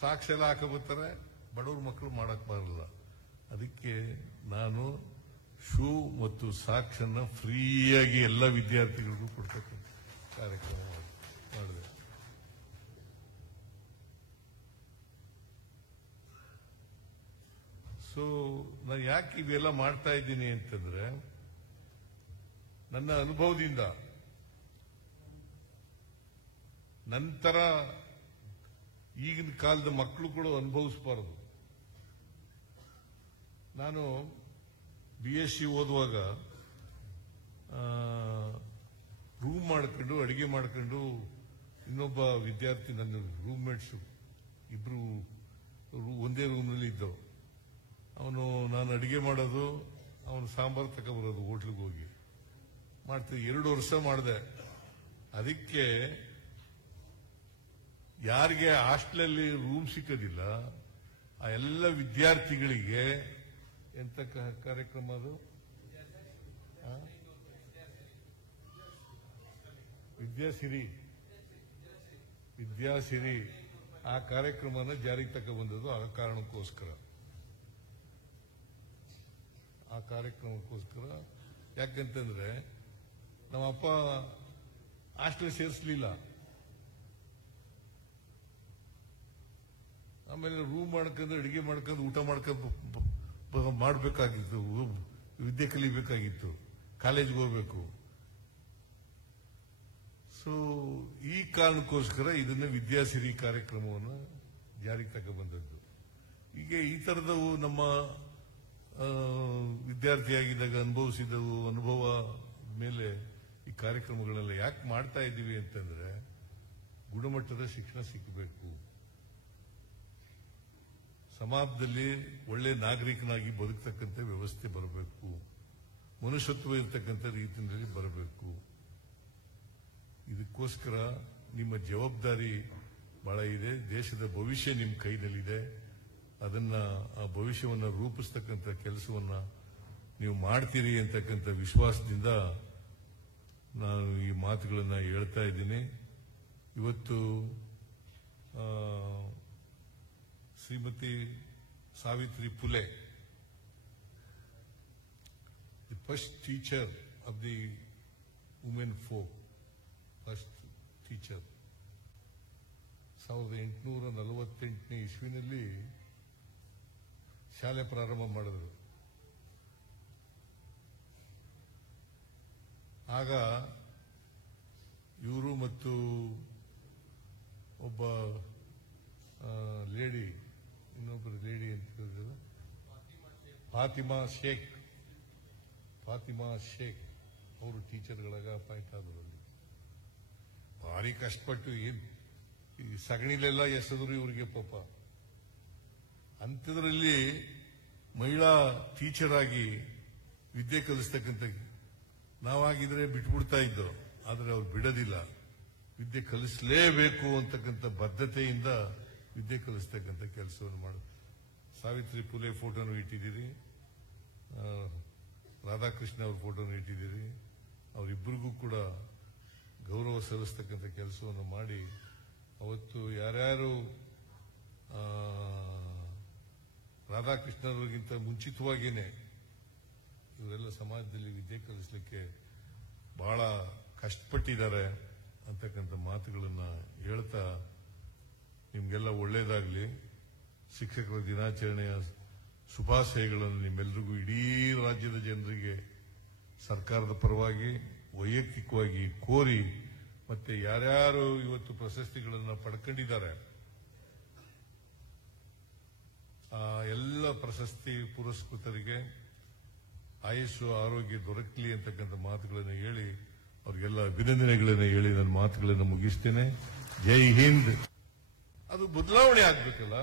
ಸಾಕ್ಸ್ ಎಲ್ಲ ಹಾಕಬರ್ತಾರೆ. ಬಡವ್ರ ಮಕ್ಕಳು ಮಾಡಕ್ ಬರಲ್ಲ. ಅದಕ್ಕೆ ನಾನು ಶೂ ಮತ್ತು ಸಾಕ್ಸ್ ಅನ್ನ ಫ್ರೀಯಾಗಿ ಎಲ್ಲ ವಿದ್ಯಾರ್ಥಿಗಳಿಗೂ ಕೊಡ್ತಕ್ಕಂಥ ಕಾರ್ಯಕ್ರಮ ಮಾಡಿದೆ. ಸೊ ನಾನು ಯಾಕೆ ಇವೆಲ್ಲ ಮಾಡ್ತಾ ಇದ್ದೀನಿ ಅಂತಂದ್ರೆ, ನನ್ನ ಅನುಭವದಿಂದ ನಂತರ ಈಗಿನ ಕಾಲದ ಮಕ್ಕಳು ಕೂಡ ಅನುಭವಿಸಬಾರದು. ನಾನು BSc ಓದುವಾಗ ರೂಮ್ ಮಾಡ್ಕೊಂಡು ಅಡಿಗೆ ಮಾಡ್ಕೊಂಡು ಇನ್ನೊಬ್ಬ ವಿದ್ಯಾರ್ಥಿ, ನನ್ನ ರೂಮ್ಮೇಟ್ಸ್ ಇಬ್ರು ಒಂದೇ ರೂಮ್ನಲ್ಲಿ ಇದ್ದವು. ನಾನು ಅಡಿಗೆ ಮಾಡೋದು, ಅವನು ಸಾಂಬಾರು ತಗೊಬರೋದು ಹೋಟ್ಲಿಗೆ ಹೋಗಿ ಮಾಡ್ತೀವಿ. 2 ವರ್ಷ ಮಾಡಿದೆ. ಅದಕ್ಕೆ ಯಾರಿಗೆ ಹಾಸ್ಟೆಲಲ್ಲಿ ರೂಮ್ ಸಿಕ್ಕೋದಿಲ್ಲ ಆ ಎಲ್ಲ ವಿದ್ಯಾರ್ಥಿಗಳಿಗೆ ಎಂತ ಕಾರ್ಯಕ್ರಮ ಅದು? ವಿದ್ಯಾಸಿರಿ ಆ ಕಾರ್ಯಕ್ರಮನ ಜಾರಿಗೆ ತಗೊಂಡ್ಬಂದದ್ದು ಆ ಕಾರಣಕ್ಕೋಸ್ಕರ. ಯಾಕಂತಂದ್ರೆ ನಮ್ಮಪ್ಪ ಹಾಸ್ಟೆಲ್ ಸೇರಿಸಲಿಲ್ಲ. ಆಮೇಲೆ ರೂಮ್ ಮಾಡ್ಕೊಂಡು ಅಡಿಗೆ ಮಾಡ್ಕೊಂಡು ಊಟ ಮಾಡ್ಕೊಂಡು ಮಾಡಬೇಕಾಗಿತ್ತು, ವಿದ್ಯೆ ಕಲಿಬೇಕಾಗಿತ್ತು, ಕಾಲೇಜ್ಗೆ ಹೋಗ್ಬೇಕು. ಸೊ ಈ ಕಾರಣಕ್ಕೋಸ್ಕರ ಇದನ್ನ ವಿದ್ಯಾಸಿರಿ ಕಾರ್ಯಕ್ರಮವನ್ನು ಜಾರಿಗೆ ತಗೊಂಡ್ಬಂದದ್ದು. ಈಗ ಈ ತರದವು ನಮ್ಮ ವಿದ್ಯಾರ್ಥಿಯಾಗಿದ್ದಾಗ ಅನುಭವಿಸಿದವು, ಅನುಭವ ಮೇಲೆ ಈ ಕಾರ್ಯಕ್ರಮಗಳೆಲ್ಲ ಯಾಕೆ ಮಾಡ್ತಾ ಇದ್ದೀವಿ ಅಂತಂದ್ರೆ, ಗುಣಮಟ್ಟದ ಶಿಕ್ಷಣ ಸಿಕ್ಕಬೇಕು, ಸಮಾಜದಲ್ಲಿ ಒಳ್ಳೆ ನಾಗರಿಕನಾಗಿ ಬದುಕತಕ್ಕಂಥ ವ್ಯವಸ್ಥೆ ಬರಬೇಕು, ಮನುಷ್ಯತ್ವ ಇರತಕ್ಕಂಥ ರೀತಿಯಲ್ಲಿ ಬರಬೇಕು. ಇದಕ್ಕೋಸ್ಕರ ನಿಮ್ಮ ಜವಾಬ್ದಾರಿ ಬಹಳ ಇದೆ. ದೇಶದ ಭವಿಷ್ಯ ನಿಮ್ಮ ಕೈನಲ್ಲಿದೆ. ಅದನ್ನ ಆ ಭವಿಷ್ಯವನ್ನ ರೂಪಿಸ್ತಕ್ಕಂಥ ಕೆಲಸವನ್ನ ನೀವು ಮಾಡ್ತೀರಿ ಅಂತಕ್ಕಂಥ ವಿಶ್ವಾಸದಿಂದ ನಾನು ಈ ಮಾತುಗಳನ್ನ ಹೇಳ್ತಾ ಇದ್ದೀನಿ. ಇವತ್ತು Shrimati Savitri Phule, the first teacher of the women folk, first teacher 1848ನೇ ಇಸ್ವಿನಲ್ಲಿ ಶಾಲೆ ಪ್ರಾರಂಭ ಮಾಡಿದ್ರು. ಆಗ ಇವರು ಮತ್ತು ಒಬ್ಬ ಲೇಡಿ, ಇನ್ನೊಬ್ಬರು ಲೇಡಿ ಅಂತ ಹೇಳಿದ್ರು, ಫಾತಿಮಾ ಶೇಖ್ ಅವರು ಟೀಚರ್ಗಳಾಗ ಅಪಾಯಿಂಟ್ ಆದರು. ಅಲ್ಲಿ ಭಾರಿ ಕಷ್ಟಪಟ್ಟು ಈ ಸಗಣಿಲೆಲ್ಲ ಎಸೆದ್ರು ಇವರಿಗೆ ಪಾಪ. ಅಂಥದ್ರಲ್ಲಿ ಮಹಿಳಾ ಟೀಚರ್ ಆಗಿ ವಿದ್ಯೆ ಕಲಿಸ್ತಕ್ಕಂಥ ನಾವಾಗಿದ್ರೆ ಬಿಟ್ಬಿಡ್ತಾ ಇದ್ದೋ, ಆದರೆ ಅವ್ರು ಬಿಡೋದಿಲ್ಲ. ವಿದ್ಯೆ ಕಲಿಸಲೇಬೇಕು ಅಂತಕ್ಕಂಥ ಬದ್ಧತೆಯಿಂದ ವಿದ್ಯೆ ಕಲಿಸ್ತಕ್ಕಂಥ ಕೆಲಸವನ್ನು ಮಾಡೋದು. ಸಾವಿತ್ರಿ ಫುಲೆ ಫೋಟೋನು ಇಟ್ಟಿದ್ದೀರಿ, ರಾಧಾಕೃಷ್ಣ ಅವ್ರ ಫೋಟೋನು ಇಟ್ಟಿದ್ದೀರಿ. ಅವರಿಬ್ಬರಿಗೂ ಕೂಡ ಗೌರವ ಸಲ್ಲಿಸ್ತಕ್ಕಂಥ ಕೆಲಸವನ್ನು ಮಾಡಿ ಅವತ್ತು ಯಾರ್ಯಾರು ರಾಧಾಕೃಷ್ಣವ್ರಿಗಿಂತ ಮುಂಚಿತವಾಗಿಯೇ ಇವರೆಲ್ಲ ಸಮಾಜದಲ್ಲಿ ವಿದ್ಯೆ ಕಲಿಸಲಿಕ್ಕೆ ಬಹಳ ಕಷ್ಟಪಟ್ಟಿದ್ದಾರೆ ಅಂತಕ್ಕಂಥ ಮಾತುಗಳನ್ನ ಹೇಳ್ತಾ ನಿಮ್ಗೆಲ್ಲ ಒಳ್ಳೇದಾಗಲಿ. ಶಿಕ್ಷಕರ ದಿನಾಚರಣೆಯ ಶುಭಾಶಯಗಳನ್ನು ನಿಮ್ಮೆಲ್ಲರಿಗೂ ಇಡೀ ರಾಜ್ಯದ ಜನರಿಗೆ ಸರ್ಕಾರದ ಪರವಾಗಿ ವೈಯಕ್ತಿಕವಾಗಿ ಕೋರಿ, ಮತ್ತೆ ಯಾರ್ಯಾರು ಇವತ್ತು ಪ್ರಶಸ್ತಿಗಳನ್ನು ಪಡ್ಕೊಂಡಿದ್ದಾರೆ ಆ ಎಲ್ಲ ಪ್ರಶಸ್ತಿ ಪುರಸ್ಕೃತರಿಗೆ ಆಯುಷು ಆರೋಗ್ಯ ದೊರಕಲಿ ಅಂತಕ್ಕಂಥ ಮಾತುಗಳನ್ನು ಹೇಳಿ ಅವ್ರಿಗೆಲ್ಲ ಅಭಿನಂದನೆಗಳನ್ನು ಹೇಳಿ ನನ್ನ ಮಾತುಗಳನ್ನು ಮುಗಿಸ್ತೇನೆ. ಜೈ ಹಿಂದ್. ಅದು ಬದಲಾವಣೆ ಆಗ್ಬೇಕಲ್ಲ.